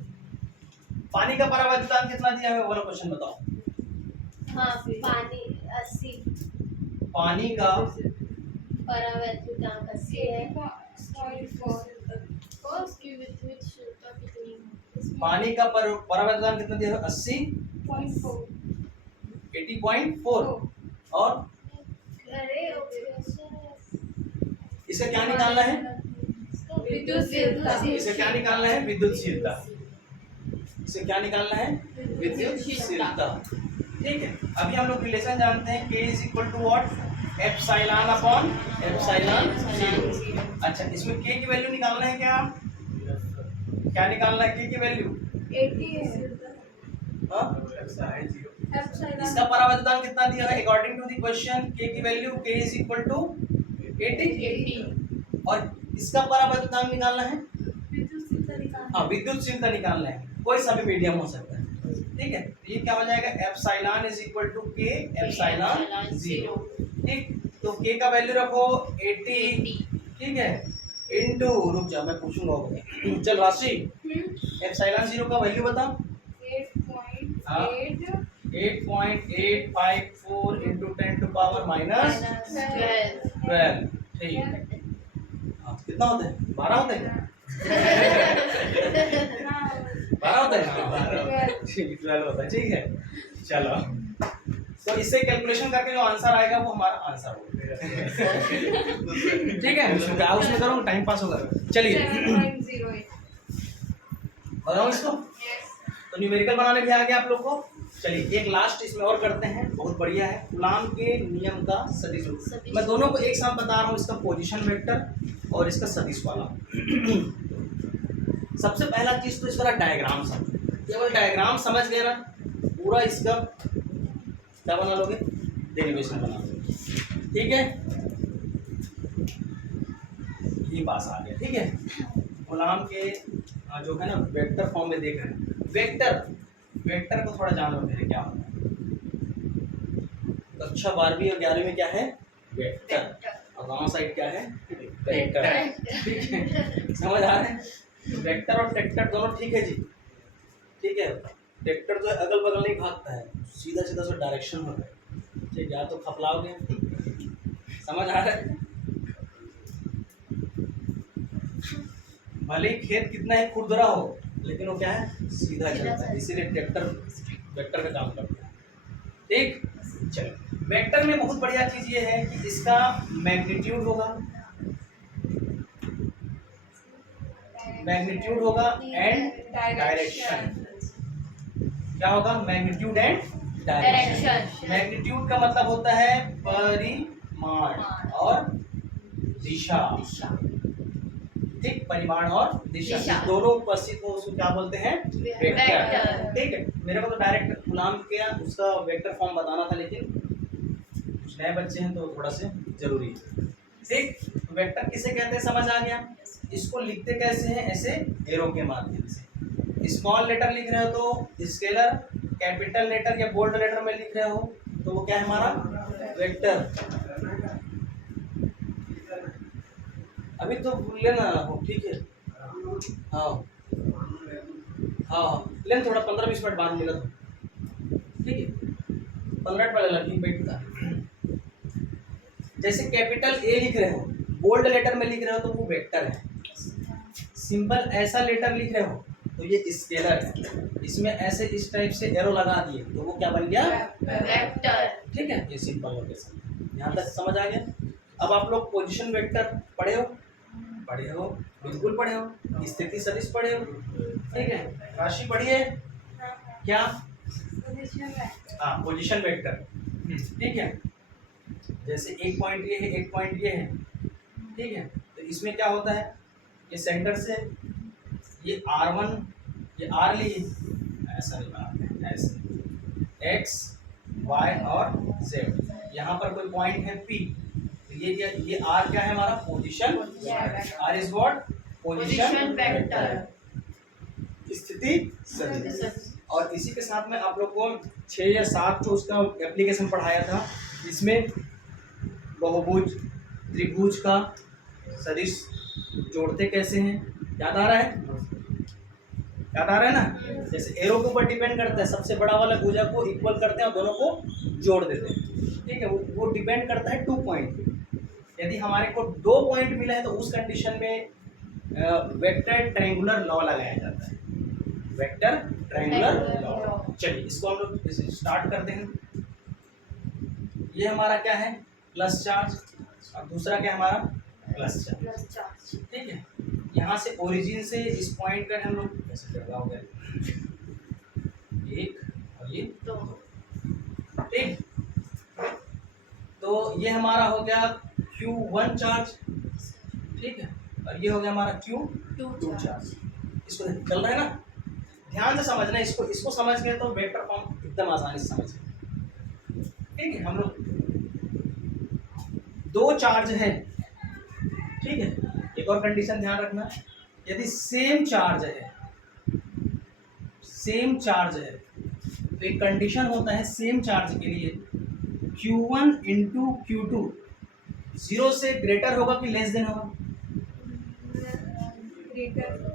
पानी का परावैद्युतांक कितना दिया है वो वाला क्वेश्चन बताओ। हाँ पानी 80 पानी का परावैद्युतांक 80 है। उसकी विद्युत शुद्धता कितनी है? पानी का परावैद्युतांक कितना दिया है? 80.4। और अरे इसे क्या निकालना है? विद्युतशीलता। इसे क्या निकालना है? विद्युतशीलता। इसे क्या निकालना है? विद्युतशीलता। ठीक है, अभी हम लोग रिलेशन जानते हैं, K is equal to what? Epsilon upon epsilon 0। अच्छा, इसमें K की वैल्यू निकालना है क्या? क्या निकालना है K की वैल्यू? 80 है। हाँ? इसका परावैद्युतांक कितना दिया है? According to the question K की value K is equal to 80। और इसका परावैद्युतांक निकालना है? हाँ, विद्युतशीलता निकालना है। कोई सा भी मीडियम हो सकता है। ठीक है, तो ये क्या हो जाएगा? Epsilon is equal to K epsilon 0। ठीक, तो K का वैल्यू रखो 80। ठीक है, इनटू, रुक जा मैं पूछूंगा। चल राशि, एप्सिलॉन 0 का वैल्यू बता। 8.854 इंटू 10 टू पावर माइनस 12। ठीक है, कितना होता है? 12 होता है क्या? 12 होता है? 12 होता है। ठीक है, चलो, तो इससे कैलकुलेशन करके जो आंसर आएगा वो हमारा आंसर होगा। ठीक है, उसमें करो, टाइम पास होगा। चलिए बताओ इसको। तो न्यूमेरिकल बनाने भी आ गया आप लोग को। चलिए एक लास्ट इसमें और करते हैं, बहुत बढ़िया है। कूलॉम के नियम का सदिश रूप। मैं दोनों को एक साथ बता रहा हूँ, इसका पोजीशन वेक्टर और इसका सदिश वाला। सबसे पहला चीज तो इसका डायग्राम समझ, केवल डायग्राम समझ गए ना, पूरा इसका क्या बना लोगे? डेरिवेशन बना लोगे। ठीक है, ये पास आ गया। ठीक है, कूलॉम के जो है ना वेक्टर फॉर्म में देख रहे हैं। वेक्टर को थोड़ा जान लो मेरे, क्या होता है। कक्षा 12वीं और 11वीं में क्या है? वेक्टर। और गांव साइड क्या है? वेक्टर। ठीक है, समझ आ रहा है? वेक्टर और टेक्टर दोनों ठीक है जी। ठीक है, टेक्टर जो है अगल बगल नहीं भागता है, सीधा सीधा से डायरेक्शन होता है। ठीक, या तो खपलाओगे। समझ आ रहा है? भले ही खेत कितना ही खुरदरा हो, लेकिन वो क्या है? सीधा चलता है, इसीलिए ट्रैक्टर वेक्टर का काम करता है। ठीक, चलो, वेक्टर में बहुत बढ़िया चीज ये है कि इसका मैग्नीट्यूड होगा एंड डायरेक्शन। क्या होगा? Magnitude and direction. मैग्नीट्यूड का मतलब होता है परिमाण और दिशा। ठीक, परिमाण और दिशा दोनों उपस्थित हो, उसको क्या बोलते हैं? वेक्टर। ठीक है, मेरे को तो डायरेक्ट कूलॉम के उसका वेक्टर फॉर्म बताना था, लेकिन कुछ नए बच्चे हैं तो थोड़ा से जरूरी है। ठीक, तो वेक्टर किसे कहते हैं समझ आ गया। इसको लिखते कैसे हैं? ऐसे एरो के माध्यम से। स्मॉल लेटर लिख रहे हो तो स्केलर, कैपिटल लेटर या बोल्ड लेटर में लिख रहे हो तो वो क्या है हमारा? वेक्टर। अभी तो लेना हो, ठीक है। हाँ हाँ, लेना थोड़ा 15-20 मिनट बाद मिला। ठीक है, 15 मिनट पहले लगी बैठता। जैसे कैपिटल ए लिख रहे हो, बोल्ड लेटर में लिख रहे हो तो वो वेक्टर है। सिंपल ऐसा लेटर लिख रहे हो तो ये स्केलर है। इसमें ऐसे इस टाइप से एरो लगा दिए तो वो क्या बन गया? वेक्टर। ठीक है, ये सिंपल नोटेशन। यहाँ तक समझ आ गया। अब आप लोग पोजीशन वेक्टर पढ़े हो, बिल्कुल पढ़े हो। स्थिति सदिश पढ़े हो, ठीक है। राशि पढ़िए क्या? हाँ, पोजीशन वेक्टर। ठीक है, जैसे एक पॉइंट ये है, एक पॉइंट ये है। ठीक है, तो इसमें क्या होता है? ये सेंटर से ये R1, ये R लिए, ऐसा नहीं बनाते हैं, ऐसे X, Y और Z। यहाँ पर कोई पॉइंट है P, ये R क्या है हमारा? Position. R is what? Position vector, स्थिति सदिश। और इसी के साथ में आप लोग को 6 या 7 तो उसका एप्लीकेशन पढ़ाया था। इसमें बहुभुज त्रिभुज का सदिश जोड़ते कैसे हैं, याद आ रहा है? याद आ रहा है ना? जैसे एरो के ऊपर डिपेंड करता है, सबसे बड़ा वाला भुजा को इक्वल करते हैं और दोनों को जोड़ देते हैं, ठीक है। वो डिपेंड करता है 2 पॉइंट पे। यदि हमारे को 2 पॉइंट मिला है तो उस कंडीशन में वेक्टर ट्रायंगुलर लॉ लगाया जाता है, वेक्टर ट्रायंगुलर लॉ। चलिए इसको हम लोग स्टार्ट करते हैं। ये हमारा क्या है, प्लस चार्ज, और दूसरा क्या हमारा प्लस चार्ज, ठीक है। यहाँ से ओरिजिन से इस पॉइंट का हम लोग ऐसे लगाओगे, एक और ये ठीक। तो ये हमारा हो गया Q1 चार्ज, ठीक है, और ये हो गया हमारा Q2 चार्ज। इसको चल रहा है ना, ध्यान से समझना इसको, इसको समझ गए तो वेक्टर फॉर्म एकदम आसानी से समझ गए, ठीक है। हम लोग 2 चार्ज है, ठीक है। एक और कंडीशन ध्यान रखना, यदि सेम चार्ज है तो एक कंडीशन होता है सेम चार्ज के लिए, Q1 इंटू Q2 0 से ग्रेटर होगा कि लेस देन होगा?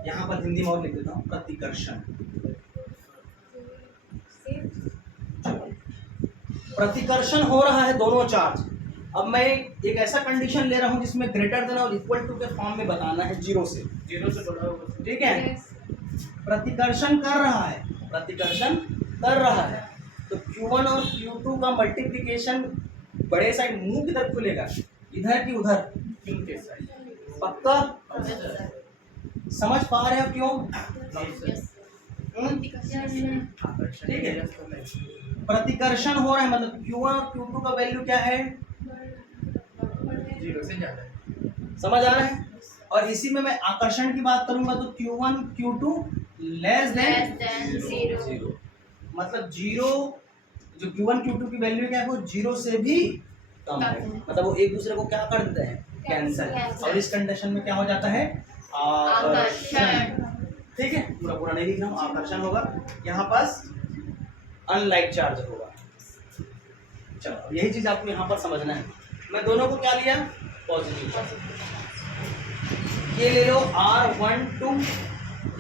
यहाँ पर हिंदी में और लिख देता हूँ, प्रतिकर्षण। प्रतिकर्षण हो रहा है दोनों चार्ज। अब मैं एक ऐसा कंडीशन ले रहा हूँ जिसमें ग्रेटर देन और इक्वल टू के फॉर्म में बताना है, 0 से बड़ा होगा, ठीक है। प्रतिकर्षण कर रहा है तो Q1 और Q2 का मल्टीप्लिकेशन बड़े साइड मुंह किधर खुलेगा, इधर की उधर? इनके साइड। पक्का समझ पा रहे हो क्यों? ठीक है, प्रतिकर्षण हो रहा है मतलब Q1 और Q2 का वैल्यू क्या है, 0 से ज्यादा है। समझ आ रहा है। और इसी में मैं आकर्षण की बात करूंगा तो Q1 Q2 लेस देन 0, मतलब 0 जो Q1 Q2 की वैल्यू क्या है वो 0 से भी कम है, मतलब वो एक दूसरे को क्या कर देते हैं, कैंसिल। और इस कंडीशन में क्या हो जाता है, आकर्षण, ठीक है। पूरा नहीं लिख रहा हूँ, आकर्षण होगा, यहाँ पास अनलाइक चार्ज होगा। चलो यही चीज आपको यहाँ पर समझना है। मैं दोनों को क्या लिया, पॉजिटिव। ये ले लो R12,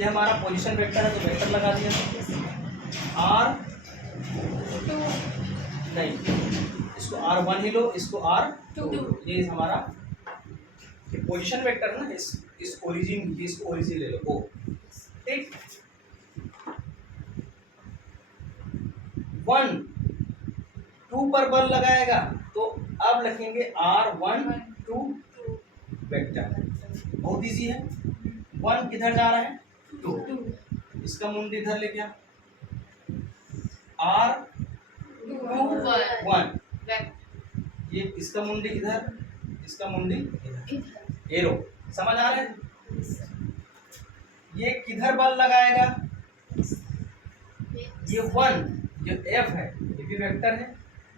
ये हमारा पोजीशन वेक्टर है तो वेक्टर लगा दिया। R2 नहीं, इसको R1 ही लो, इसको R2, ये हमारा पोजीशन वेक्टर है ना, इस ओरिजिन, इसको ओरिजिन ले लो ओ, ठीक। 1 2 पर बल लगाएगा तो अब लिखेंगे R12 वेक्टर, बहुत इजी है। 1 किधर जा रहा है, 2, इसका मुंड इधर ले गया, R1 ये इसका मुंडी इधर, इसका मुंडी इधर, एरो समझ आ रहा है। ये किधर बल लगाएगा, ये 1 जो F है ये भी वेक्टर है,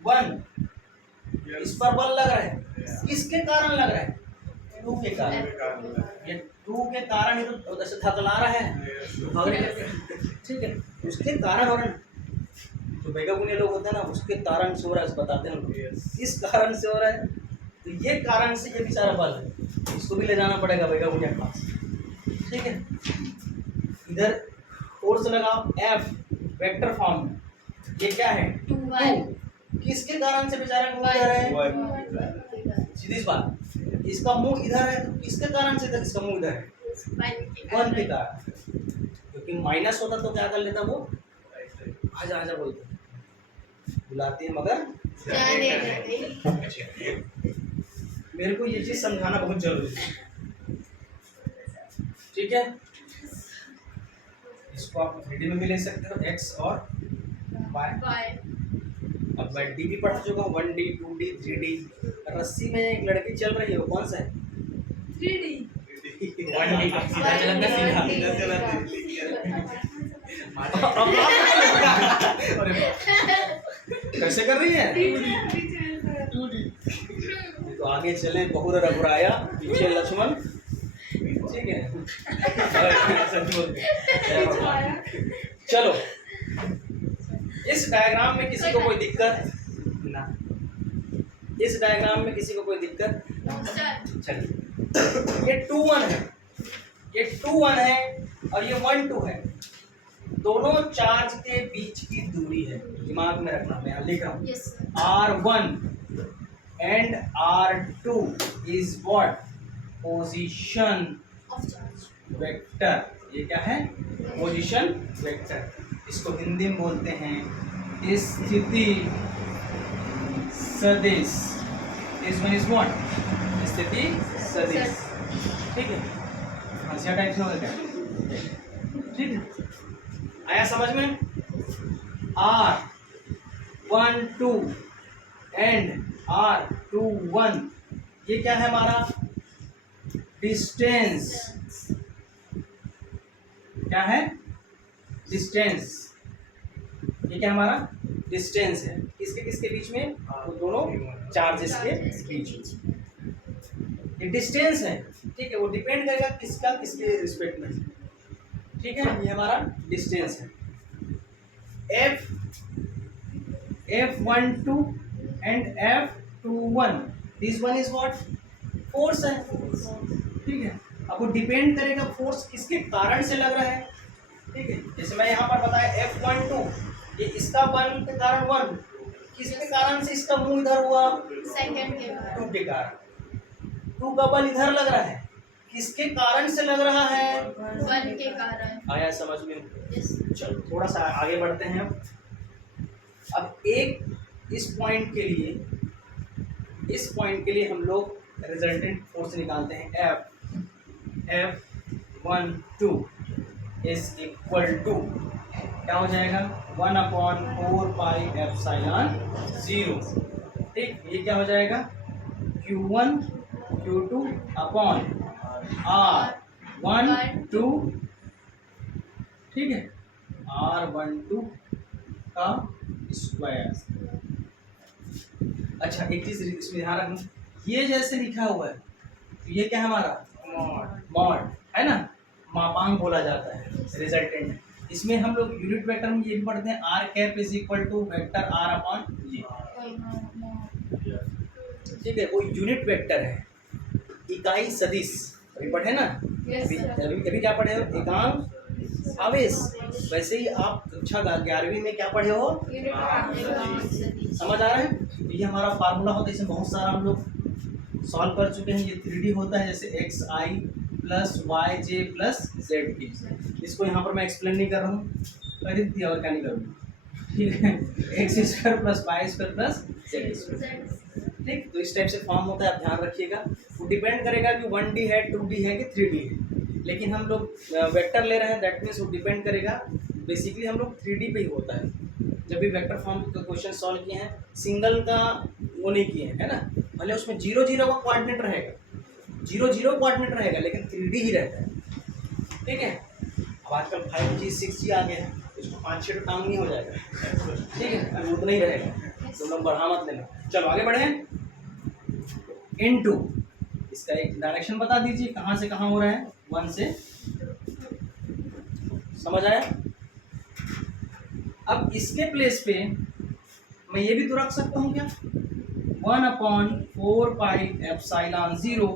1 इस पर बल लग रहा है, किसके कारण लग रहा है, 2 के कारण। ये 2 के कारण ही तो जैसे थकला रहा है, ठीक है, उसके कारण हो रहा है। जो बेगागुनिया लोग होते हैं ना, उसके कारण से हो रहा है, बताते हैं इस कारण से हो रहा है, तो ये कारण से ये बेचारा बल है, इसको भी ले जाना पड़ेगा बेगागुनिया के पास, ठीक है। इधर फोर्स लगाओ F वेक्टर फॉर्म में, ये क्या है 2, किसके कारण से बेचारा मुंह इधर है, सीधी सी बात, इसका मुंह इधर है तो किसके कारण से इसका मुंह इधर है, 1 के कारण, क्योंकि माइनस होता तो क्या कर लेता वो, आजा आजा बोलते बुलाती है मगर मेरे को ये चीज समझाना बहुत जरूरी है, ठीक है। इसको आप 3D में भी ले सकते हो, x और y। अब मैं D भी पढ़ा चुका हूँ, 1D 2D 3D। रस्सी में एक लड़की चल रही है, वो कौन सा है, 3D 1D सीधा चलना, कैसे कर रही है, 2D। तो आगे चले, बहुर रघुराया पीछे लक्ष्मण, ठीक है। चलो इस डायग्राम में किसी को कोई दिक्कत ना, इस डायग्राम में किसी को कोई दिक्कत? सर चलिए, ये 2 1 है, ये 2 1 है और ये 1 2 है। दोनों चार्ज के बीच की दूरी है, दिमाग में रखना। मैं यहाँ लिख रहा हूँ yes sir R1 and R2 is what? Position of charge vector. ये क्या है? Position vector. इसको हिंदी में बोलते हैं स्थिति सदिश। This one is what? स्थिति सदिश। ठीक है, हंसिया टाइप से हो गया, ठीक है, आया समझ में? R12 एंड R21 ये क्या है हमारा? डिस्टेंस। क्या है? डिस्टेंस। ये क्या हमारा? डिस्टेंस है। किसके किसके बीच में? वो दोनों चार्जेस के बीच में। ये डिस्टेंस है, ठीक है, वो डिपेंड करेगा किसका किसके रिस्पेक्ट में, ठीक है। ये हमारा डिस्टेंस है। F12 and F21 this one is what? Force है, ठीक है। अब वो डिपेंड करेगा फोर्स किसके कारण से लग रहा है, ठीक है। जैसे मैं यहाँ पर बताया F12 ये इसका 1 के कारण 1, किसके कारण से इसका मुंह इधर हुआ? सेकंड के बाद 2 के कारण। 2 का बल इधर लग रहा है, किसके कारण से लग रहा है? 1 के कारण। आया समझ में? यस चलो थोड़ा सा आगे बढ़ते हैं। अब एक इस पॉइंट के लिए हम लोग रिजल्टेंट फोर्स निकालते हैं। F12 इज इक्वल टू क्या हो जाएगा? 1/4 पाई एप्सिलॉन 0, ठीक। ये क्या हो जाएगा? Q1 Q2 अपॉन R12, ठीक है, R12 का स्क्वायर। अच्छा एक चीज इसमें ध्यान रखना, ये जैसे लिखा हुआ है तो ये क्या है हमारा? मॉड है ना, मापांक बोला जाता है रिजल्टेंट। इसमें हम लोग यूनिट वेक्टर में ये भी पढ़ते हैं, R cap is equal to vector R upon G, ठीक है। वो यूनिट वेक्टर है, इकाई सदिश। अभी पढ़े ना, अभी क्या पढ़े हो? एकांक आवेश। वैसे ही आप कक्षा 11वीं में क्या पढ़े हो? समझ आ रहा है? तो ये हमारा फार्मूला होता है, इसमें बहुत सारा हम लोग सॉल्व कर चुके हैं। ये 3D होता है, जैसे xi प्लस वाई जे प्लस जेड की। इसको यहाँ पर मैं एक्सप्लेन नहीं कर रहा हूँ, कर ही दिया और क्या नहीं करूँगा, ठीक है। X square plus Y square plus Z square, ठीक। तो इस टाइप से फॉर्म होता है, आप ध्यान रखिएगा। वो डिपेंड करेगा कि 1D है, 2D है कि 3D है, लेकिन हम लोग वेक्टर ले रहे हैं, दैट मीन्स वो डिपेंड करेगा। बेसिकली हम लोग 3D पे ही होता है। जब भी वेक्टर फॉर्म का क्वेश्चन सॉल्व किए हैं, सिंगल का वो नहीं किए हैं, है ना। भले उसमें 0 0 का कोऑर्डिनेट रहेगा, 0 0 कोऑर्डिनेट रहेगा, लेकिन 3D ही रहता है, ठीक है। अब आजकल 5G 6G आ गया है, इसको 5-6 टांग नहीं हो जाएगा, ठीक है, अब उतना ही रहेगा, तो लोग बढ़ा मत लेना। चलो आगे बढ़े। इनटू इसका एक डायरेक्शन बता दीजिए, कहाँ से कहाँ हो रहा है? 1 से, समझ आया? अब इसके प्लेस पे मैं ये भी तो रख सकता हूँ क्या? 1/4 pi epsilon 0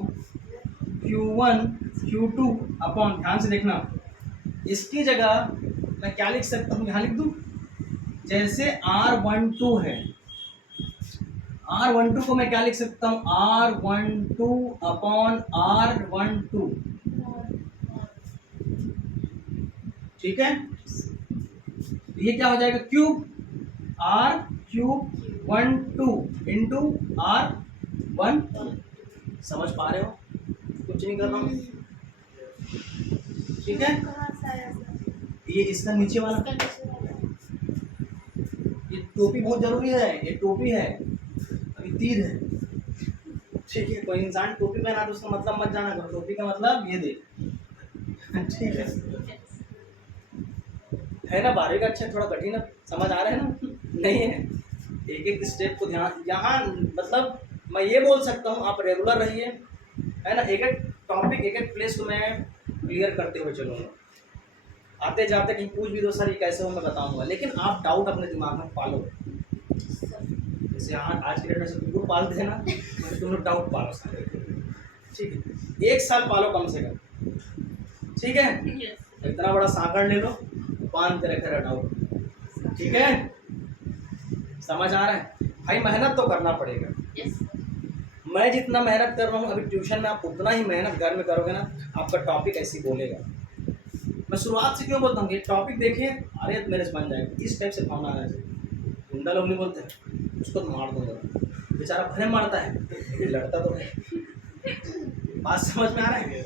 Q1 Q2 upon, ध्यान से देखना, इसकी जगह मैं क्या लिख सकता हूँ? यहाँ लिख दूँ, जैसे R12 है, R12 को मैं क्या लिख सकता हूँ? R12 अपॉन R12, ठीक है। ये क्या हो जाएगा? Cube, R cube 12 into R1। समझ पा रहे हो? कुछ नहीं कर रहा हूँ, ठीक है। ये इसका नीचे वाला, ये टोपी बहुत जरूरी है, ये टोपी है, अभी तीर है, ठीक है। कोई इंसान टोपी पहना तो उसका मतलब मत जाना करो, टोपी का मतलब ये दे, ठीक है ना। 12वीं का अच्छा थोड़ा कठिन है, समझ आ रहा है ना? नहीं है, एक एक स्टेप को ध्यान, यहाँ मतलब मैं ये बोल सकता हूँ, आप रेगुलर रहिए, है ना। एक एक टॉपिक, एक एक प्लेस को मैं क्लियर करते हुए चलूँगा। आते जाते कहीं पूछ भी दो सर ये कैसे हो, मैं बताऊँगा, लेकिन आप डाउट अपने दिमाग में पालो, जैसे आज के डेट में से कुकुर पालते हैं ना, तो तुम लोग डाउट पालो सारे, ठीक है, 1 साल पालो कम से कम, ठीक है। Yes. इतना बड़ा सांकड़ ले लो, बांध के रखे डाउट, ठीक है, समझ आ रहा है भाई। मेहनत तो करना पड़ेगा। Yes. मैं जितना मेहनत कर रहा हूँ अभी ट्यूशन में, आप उतना ही मेहनत घर में करोगे ना, आपका टॉपिक ऐसे ही बोलेगा। मैं शुरुआत से क्यों बोलता हूँ कि टॉपिक देखिए, अरे मेरे से बन जाएगा, इस टाइप से भावना आना चाहिए। गुंडा लोग नहीं बोलते हैं, उसको तो मार दूंगा, बेचारा भले मारता है, लेकिन लड़ता तो है। बात समझ में आ रहा है?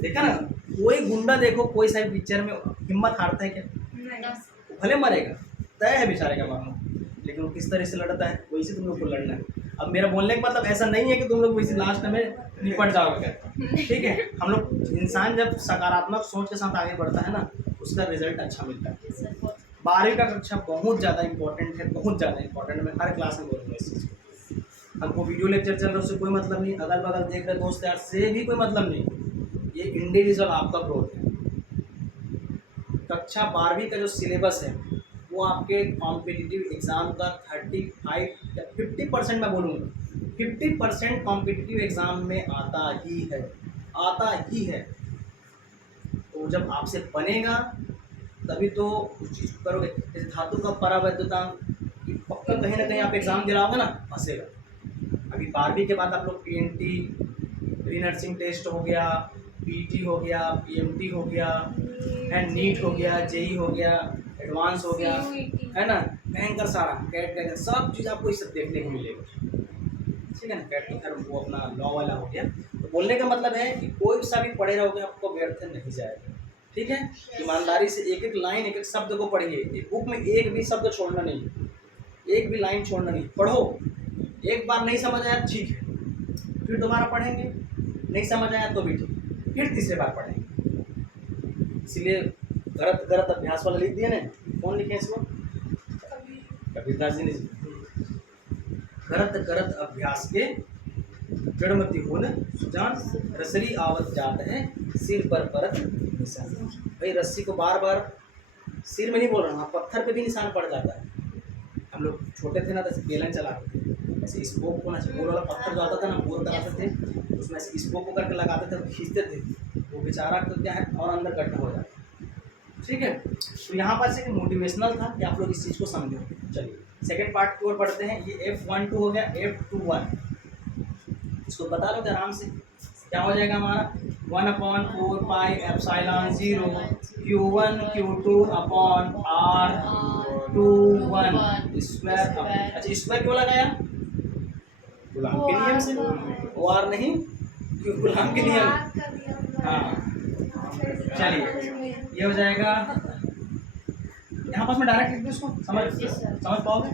देखा ना, कोई गुंडा देखो कोई सा पिक्चर में हिम्मत हारता है क्या? Yes. भले मरेगा, तय है बेचारे का मरना, लेकिन वो किस तरह से लड़ता है, वही से तुम लोग को लड़ना है। अब मेरा बोलने का मतलब ऐसा नहीं है कि तुम लोग वैसे लास्ट में निपट जाओगे, ठीक है। हम लोग इंसान जब सकारात्मक सोच के साथ आगे बढ़ता है ना, उसका रिजल्ट अच्छा मिलता है। Yes, sir. 12वीं का कक्षा बहुत ज़्यादा इंपॉर्टेंट है, बहुत ज़्यादा इंपॉर्टेंट है। मैं हर क्लास में बोलूँगा इस चीज़ को। हमको वीडियो लेक्चर चल रहा है उससे कोई मतलब नहीं, अगल बगल देख रहे दोस्त यार से भी कोई मतलब नहीं, ये इंडिविजुअल आपका ग्रोथ है। कक्षा 12वीं का जो सिलेबस है वो आपके कॉम्पिटिटिव एग्ज़ाम का 35 या 50% मैं बोलूँगा, 50% कॉम्पिटिटिव एग्ज़ाम में आता ही है, आता ही है। तो जब आपसे बनेगा तभी तो उस चीज़ को करोगे। जैसे धातु का परावैद्युता कि पक्का कहीं ना कहीं आप एग्ज़ाम दिलाओगे ना, फंसेगा। अभी 12वीं के बाद आप लोग PNT, प्री नर्सिंग टेस्ट हो गया, PT हो गया, PMT हो गया, एंड नीट हो गया, JEE हो गया, एडवांस हो गया, है ना, भयंकर सारा कैट का सब चीज़ आपको इस सब देखने को मिलेगा, ठीक है ना। कैट तो खैर वो अपना लॉ वाला हो गया। तो बोलने का मतलब है कि कोई सा भी पढ़े रहोगे आपको व्यर्थ नहीं जाएगा, ठीक है। ईमानदारी से एक एक लाइन, एक एक शब्द को पढ़िए। एक बुक में एक भी शब्द छोड़ना नहीं, एक भी लाइन छोड़ना नहीं, पढ़ो। एक बार नहीं समझ आया ठीक है, फिर दोबारा पढ़ेंगे, नहीं समझ आया तो भी ठीक, फिर तीसरे बार पढ़ेंगे। इसीलिए गलत गलत अभ्यास वाला लिख दिया ना, कौन लिखे इसको? कबीरदास जी ने। गलत गलत अभ्यास के जड़मती होने सुजान, रसरी आवत जात है सिर पर परत निशान। भाई रस्सी को बार बार सिर में नहीं बोल रहा हूँ, पत्थर पे भी निशान पड़ जाता है। हम लोग छोटे थे ना, तो ऐसे बेलन चलाते थे, ऐसे स्पोक को ना, गोल वाला पत्थर जो आता था ना, बोर कराते थे, उसमें ऐसे स्पोक को करके लगाते थे और खींचते थे, वो बेचारा तो क्या है और अंदर गड्ढा हो जाता, ठीक है। तो यहाँ पर से मोटिवेशनल था कि आप लोग इस चीज़ को समझो। चलिए सेकेंड पार्ट की ओर पढ़ते हैं। ये F12 हो गया, F21 इसको बता लो आराम से, क्या हो जाएगा हमारा 1/4 pi epsilon 0 Q1 Q2 upon R21 square. अच्छा स्क्वायर क्यों लगाया? गुलाम के नियम से, OR नहीं, क्यों गुलाम के नियम। हाँ चलिए ये हो जाएगा। यहाँ पास में डायरेक्ट लिख दो इसको, समझ पाओगे?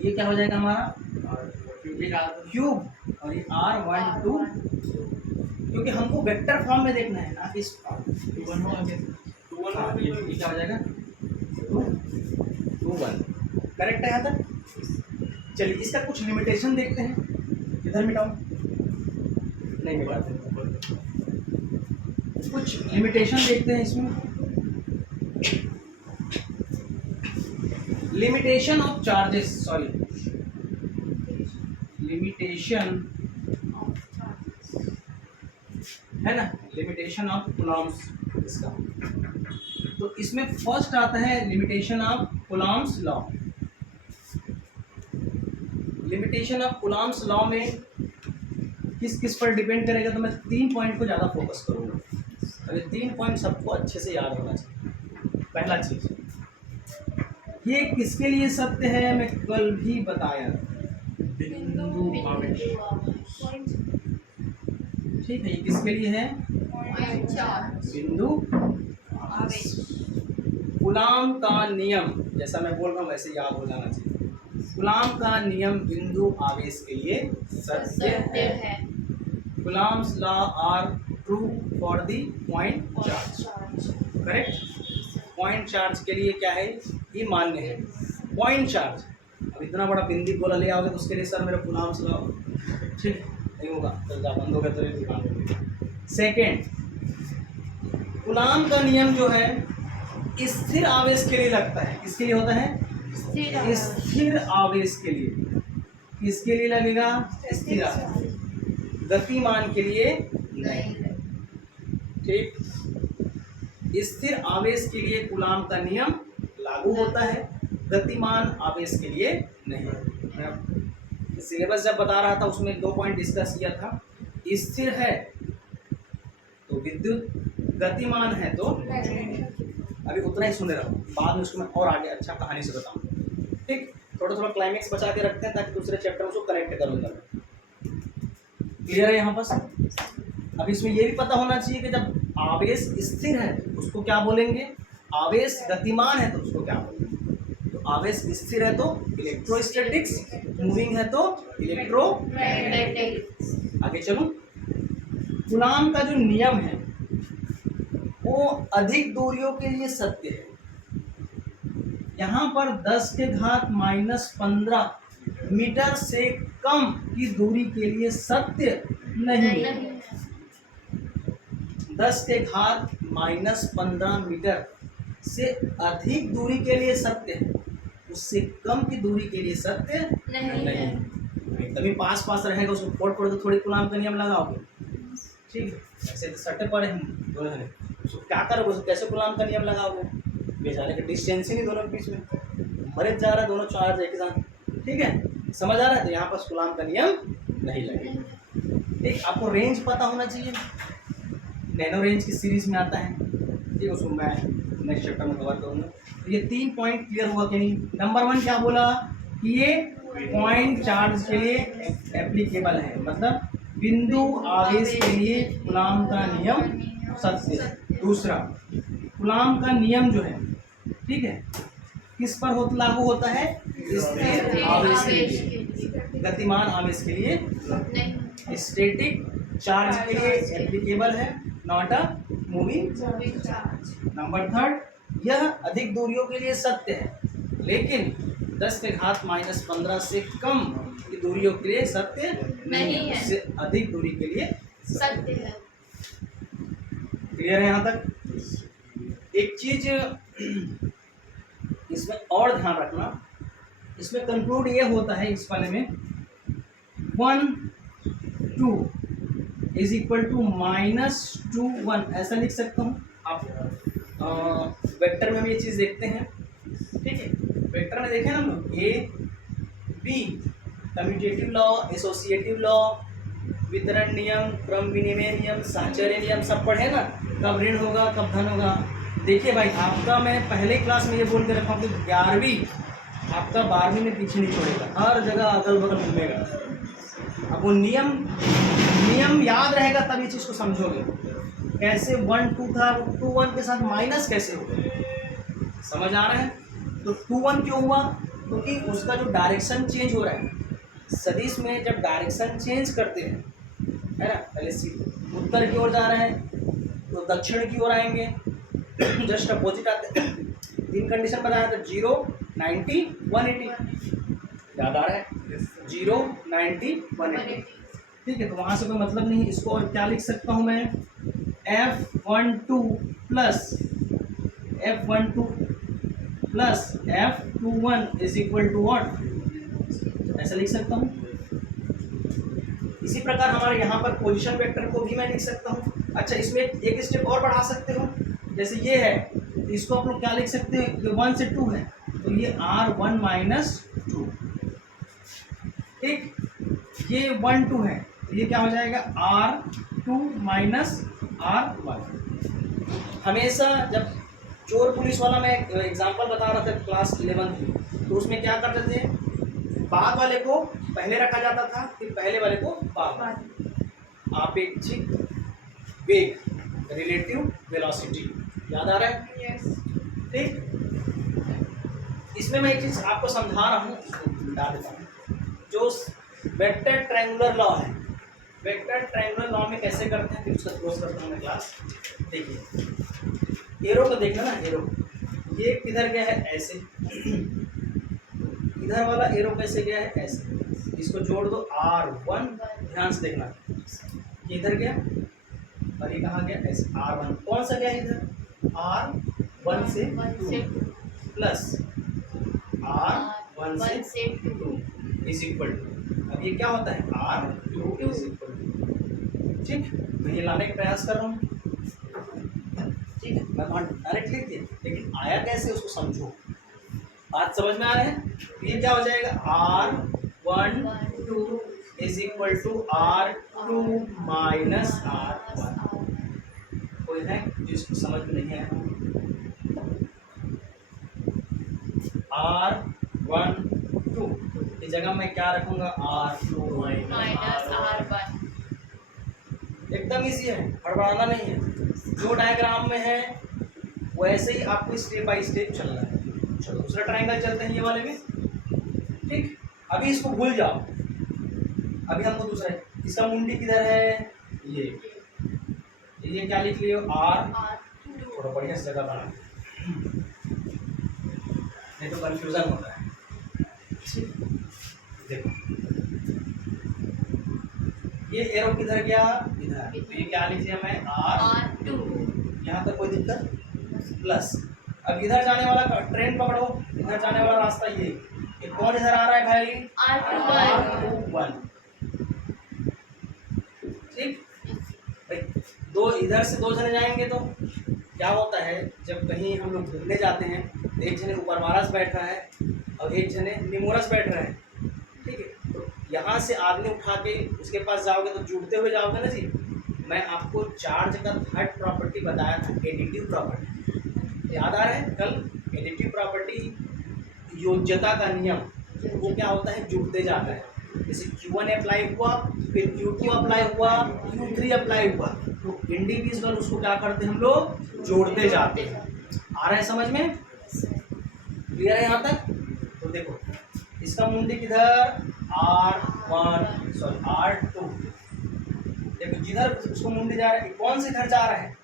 ये क्या हो जाएगा हमारा क्यूब, और ये R12, क्योंकि हमको वेक्टर फॉर्म में देखना है ना इस फॉर्म। ये क्या हो जाएगा 2 1 करेक्ट है यहाँ तक। चलिए इसका कुछ लिमिटेशन देखते हैं, इधर मिटाओ, नहीं मिटाते, कुछ लिमिटेशन देखते हैं इसमें। Limitation of charges, sorry limitation है ना, लिमिटेशन ऑफ कूलॉम्स इसका। तो इसमें फर्स्ट आता है limitation of Coulomb's law. Limitation of Coulomb's law में किस किस पर डिपेंड करेगा, तो मैं 3 पॉइंट को ज़्यादा फोकस करूँगा। और ये 3 पॉइंट सबको अच्छे से याद होना चाहिए। पहला चीज़, ये किसके लिए सत्य है मैं कल भी बताया, बिंदु आवेश, ठीक है। ये किसके लिए है? बिंदु आवेश। कूलॉम का नियम, जैसा मैं बोल रहा हूँ वैसे याद हो जाना चाहिए। कूलॉम का नियम बिंदु आवेश के लिए सत्य है। Coulomb's law are true for the point charge, correct. Point charge के लिए क्या है, ये मान्य है। पॉइंट चार्ज, अब इतना बड़ा बिंदी गोला ले आओगे तो उसके लिए सर मेरा कूलॉम्स लॉ ठीक नहीं होगा, तो बंद हो गया तो ये दुकान होगी। सेकेंड, कूलॉम का नियम जो है स्थिर आवेश के लिए लगता है, किसके लिए होता है? स्थिर आवेश के लिए। किसके लिए लगेगा? स्थिर आवेश। गतिमान के लिए नहीं। ठीक, स्थिर आवेश के लिए कूलाम का नियम लागू होता है, गतिमान आवेश के लिए नहीं। मैं सिलेबस जब बता रहा था उसमें 2 पॉइंट डिस्कस किया था। स्थिर है तो विद्युत, गतिमान है तो अभी उतना ही सुने रहो, बाद में उसको मैं और आगे अच्छा कहानी से बताऊंगा। ठीक, थोड़ा थोड़ा क्लाइमेक्स बचा के रखते हैं ताकि दूसरे चैप्टर को कनेक्ट करूंगा। क्लियर है यहाँ पर? अब इसमें ये भी पता होना चाहिए कि जब आवेश स्थिर है उसको क्या बोलेंगे, आवेश गतिमान है तो उसको क्या बोलेंगे। तो आवेश स्थिर है तो इलेक्ट्रोस्टैटिक्स, मूविंग है तो इलेक्ट्रोमैग्नेटिक्स। आगे चलो, कूलाम का जो नियम है वो अधिक दूरियों के लिए सत्य है। यहाँ पर 10 के घात -15 मीटर से कम की दूरी के लिए सत्य नहीं है। 10 के घात -15 मीटर से अधिक दूरी के लिए सत्य है, उससे कम की दूरी के लिए सत्य नहीं है। एकदम ही पास पास रहेगा उसको फोड़ फोड़ तो थोड़ी कूलाम का नियम लगाओगे। ठीक है, ऐसे तो सट्टे पड़े हम दोनों जने, उसको क्या करोगे, उसको कैसे कूलाम का नियम लगाओगे? बेचारे का डिस्टेंस ही नहीं दोनों के बीच में, मरे जा रहा है दोनों चार्ज एक साथ। ठीक है, समझ आ रहा है? तो यहाँ पर कूलाम का नियम नहीं लगेगा। एक आपको रेंज पता होना चाहिए, नैनो रेंज की सीरीज में आता है। ठीक, उसको मैं नेक्स्ट चैप्टर में कवर करूँगा। तो ये 3 पॉइंट क्लियर हुआ कि नहीं? नंबर 1 क्या बोला कि ये पॉइंट चार्ज के लिए एप्लीकेबल है, मतलब बिंदु आवेश के लिए कूलाम का नियम सत्य है। दूसरा, कूलाम का नियम जो है, ठीक है, किस पर लागू होता है? स्थिर आवेश के लिए, गतिमान आवेश के लिए नहीं। स्टैटिक चार्ज के लिए एप्लीकेबल है, not a moving charge. Number 3, यह अधिक दूरियों के लिए सत्य है, लेकिन 10 के घात -15 से कम की दूरियों के लिए सत्य नहीं है, उससे अधिक दूरी के लिए सत्य है। क्लियर है यहाँ तक? एक चीज इसमें और ध्यान रखना, इसमें कंक्लूड ये होता है इस वाले में 1 2 = -2 1 ऐसा लिख सकता हूँ। आप वेक्टर में भी ये चीज़ देखते हैं। ठीक है, वेक्टर में देखें ना हम लोग A B, commutative law, associative law, वितरण नियम, क्रम विनिमय नियम, साहचर्य नियम सब पढ़े ना, कब ऋण होगा कब धन होगा। देखिए भाई, आपका मैं पहले क्लास में ये बोल के रखा हूँ कि 11वीं आपका 12वीं में पीछे नहीं छोड़ेगा, हर जगह अगल बगल घूमेगा। अब वो नियम याद रहेगा तब ये चीज़ को समझोगे। कैसे 1 2 था, 2 1 के साथ माइनस कैसे होगा, समझ आ रहा है? तो 2 1 क्यों हुआ? क्योंकि उसका जो डायरेक्शन चेंज हो रहा है, सदिश में जब डायरेक्शन चेंज करते हैं, है ना, पहले उत्तर की ओर जा रहे हैं तो दक्षिण की ओर आएंगे, जस्ट अपोजिट आते हैं। 3 कंडीशन बनाया था, 0 90 180, याद आ रहा है? 0 90 180। ठीक है, तो वहाँ से कोई मतलब नहीं। इसको और क्या लिख सकता हूँ मैं? F12 plus F12 plus F21 is equal to what, ऐसा लिख सकता हूँ। इसी प्रकार हमारे यहाँ पर पोजीशन वेक्टर को भी मैं लिख सकता हूँ। अच्छा, इसमें एक स्टेप और बढ़ा सकते हो, जैसे ये है तो इसको आप लोग क्या लिख सकते हैं? ये 1 से 2 है तो ये R1 - 2। ठीक, ये 1 2 है तो ये क्या हो जाएगा? R2 - R1। हमेशा जब चोर पुलिस वाला मैं एग्जांपल बता रहा था क्लास 11th में, तो उसमें क्या करते थे, बाद वाले को पहले रखा जाता था, फिर पहले वाले को बाद। आपेक्षिक वेग, रिलेटिव वेलोसिटी, याद आ रहा है? यस। ठीक, इसमें मैं एक चीज आपको समझा रहा हूँ, बता देता हूँ। जो वेक्टर ट्रायंगुलर लॉ है, वेक्टर ट्रायंगुलर लॉ में कैसे करते हैं, फिर उसका क्लोज करता हूँ मैं क्लास। देखिए, एरो को देखना ना, एरो ये किधर गया है? ऐसे। इधर वाला एरो कैसे गया है? ऐसे। इसको जोड़ दो, R1, ध्यान से देखना, इधर गया और ये कहाँ गया? ऐसे। R1 कौन सा गया इधर? R1 से 2 प्लस R1 1 से से 2 2 इज इक्वल टू, अब ये क्या होता है R2 इज इक्वल टू, ठीक, मैं ये लाने का प्रयास कर रहा हूँ, ठीक है, मैं वहाँ डायरेक्ट लिख दिया, लेकिन आया कैसे उसको समझो, बात समझ में आ रहे हैं। तो ये क्या हो जाएगा R1 2 is equal to R2 minus R1। कोई है जिसको समझ में नहीं आया? R1 2 की जगह मैं क्या रखूंगा R2 माइनस R1। एकदम इजी है, हड़बड़ाना नहीं है, जो डायग्राम में है वैसे ही आपको स्टेप बाय स्टेप चलना है। चलो दूसरा ट्रायंगल चलते हैं ये वाले में, ठीक, अभी इसको भूल जाओ, अभी हमको दूसरा है, इसका मुंडी किधर है, ये क्या लिख लियो R, थोड़ा बढ़िया से जगह बना, नहीं तो कंफ्यूजन होता है, ठीक, देखो ये एरो किधर गया, इधर, तो ये क्या लिख लिया मैं R2, यहाँ तक कोई दिक्कत, प्लस, अब इधर जाने वाला ट्रेन पकड़ो, इधर जाने वाला रास्ता ये कौन इधर आ रहा है भाई, R21, ठीक, भाई दो इधर से दो जने जाएंगे तो क्या होता है, जब कहीं हम लोग घूमने जाते हैं तो एक जने ऊपर वारस बैठ रहा है और एक जने निमोरस बैठ रहा है, ठीक है, तो यहाँ से आदमी उठा के उसके पास जाओगे तो जुड़ते हुए जाओगे ना जी। मैं आपको चार्ज का थर्ड प्रॉपर्टी बताया था, एडिटिव प्रॉपर्टी, याद आ रहा है कल, एडिटिव प्रॉपर्टी योज्यता का नियम, वो क्या होता है, जुड़ते जाता है, जैसे Q1 अप्लाई हुआ, फिर Q2 अप्लाई हुआ, Q3 अप्लाई हुआ, तो इंडिविजुअल उसको क्या करते हैं हम लोग, जोड़ते जाते हैं। आ रहा है समझ में, क्लियर है यहाँ तक? तो देखो इसका मुंडी किधर, R2, देखो जिधर उसको मुंडी जा रहा है, कौन से इधर जा रहा है,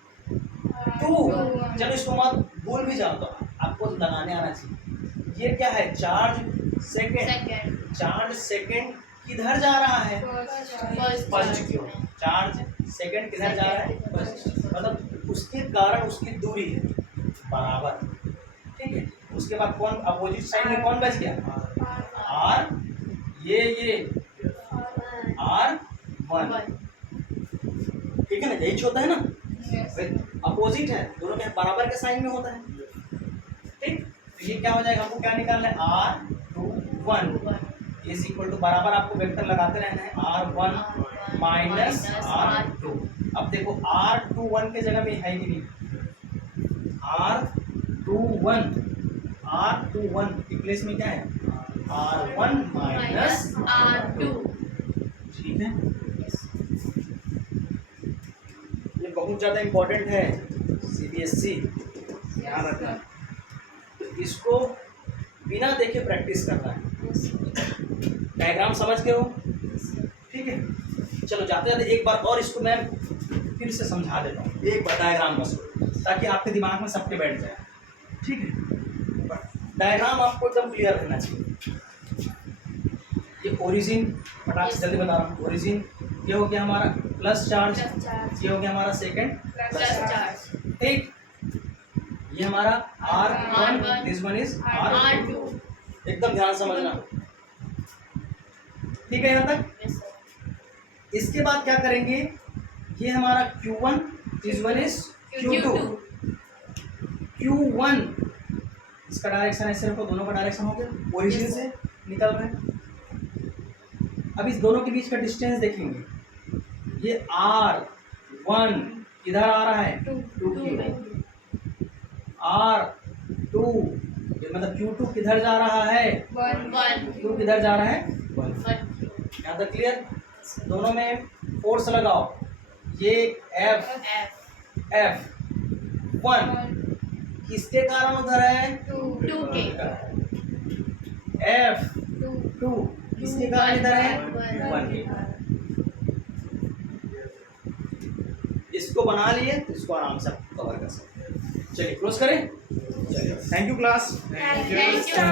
2, चलो इसको मत भूल भी जाओ, तो आपको लगाने आना चाहिए, ये क्या है, चार्ज सेकेंड, चार्ज सेकेंड किधर जा रहा है, फर्स्ट की ओर, चार्ज सेकेंड किधर जा रहा है, फर्स्ट, मतलब उसके कारण उसकी दूरी है बराबर, ठीक है, उसके बाद कौन अपोजिट साइड में कौन बच गया, R, ये R1, ठीक है ना, यही होता है ना, अपोजिट है, दोनों के बराबर के साइन में होता है, ठीक, तो ये क्या हो जाएगा, हमको क्या निकालना है, R21 इज इक्वल टू, बराबर आपको वेक्टर लगाते रहना है, R1 माइनस R2। अब देखो R21 के जगह में है कि नहीं, R21 के प्लेस में क्या है, R1 माइनस R2, ठीक है, ये बहुत ज़्यादा इम्पोर्टेंट है, CBSE ध्यान रखना, तो इसको बिना देखे प्रैक्टिस करना है, डायग्राम समझ गए हो, ठीक है, चलो जाते जाते एक बार और इसको मैं फिर से समझा देता हूँ, एक बार डायग्राम बस, ताकि आपके दिमाग में सबके बैठ जाए, ठीक है, डायग्राम आपको एकदम क्लियर रहना चाहिए। ये ओरिजिन, फटाक से जल्दी बता रहा हूँ, ओरिजिन ये हो गया हमारा प्लस चार्ज, ये हो गया हमारा सेकंड प्लस चार्ज, ठीक, ये हमारा R1, this one is R2, एकदम ध्यान समझना, ठीक है यहाँ तक। इसके बाद क्या करेंगे, ये हमारा Q1, this one is Q2, Q1 इसका डायरेक्शन ऐसे रखो, दोनों का डायरेक्शन हो गया, ओरिजिन से निकल रहे हैं। अब इस दोनों के बीच का डिस्टेंस देखेंगे, ये R1 किधर आ रहा है, 2 की, R2 ये मतलब Q2 किधर जा रहा है, 2 किधर जा रहा है, 1। यहाँ तक क्लियर, दोनों में फोर्स लगाओ, ये F1 किसके कारण उधर है, 2 के, F2 किसके कारण इधर है, 1 के। इसको बना लिए तो इसको आराम से कवर कर सकते हैं। चलिए क्लोज करें, चलिए, thank you class. Thank you, sir.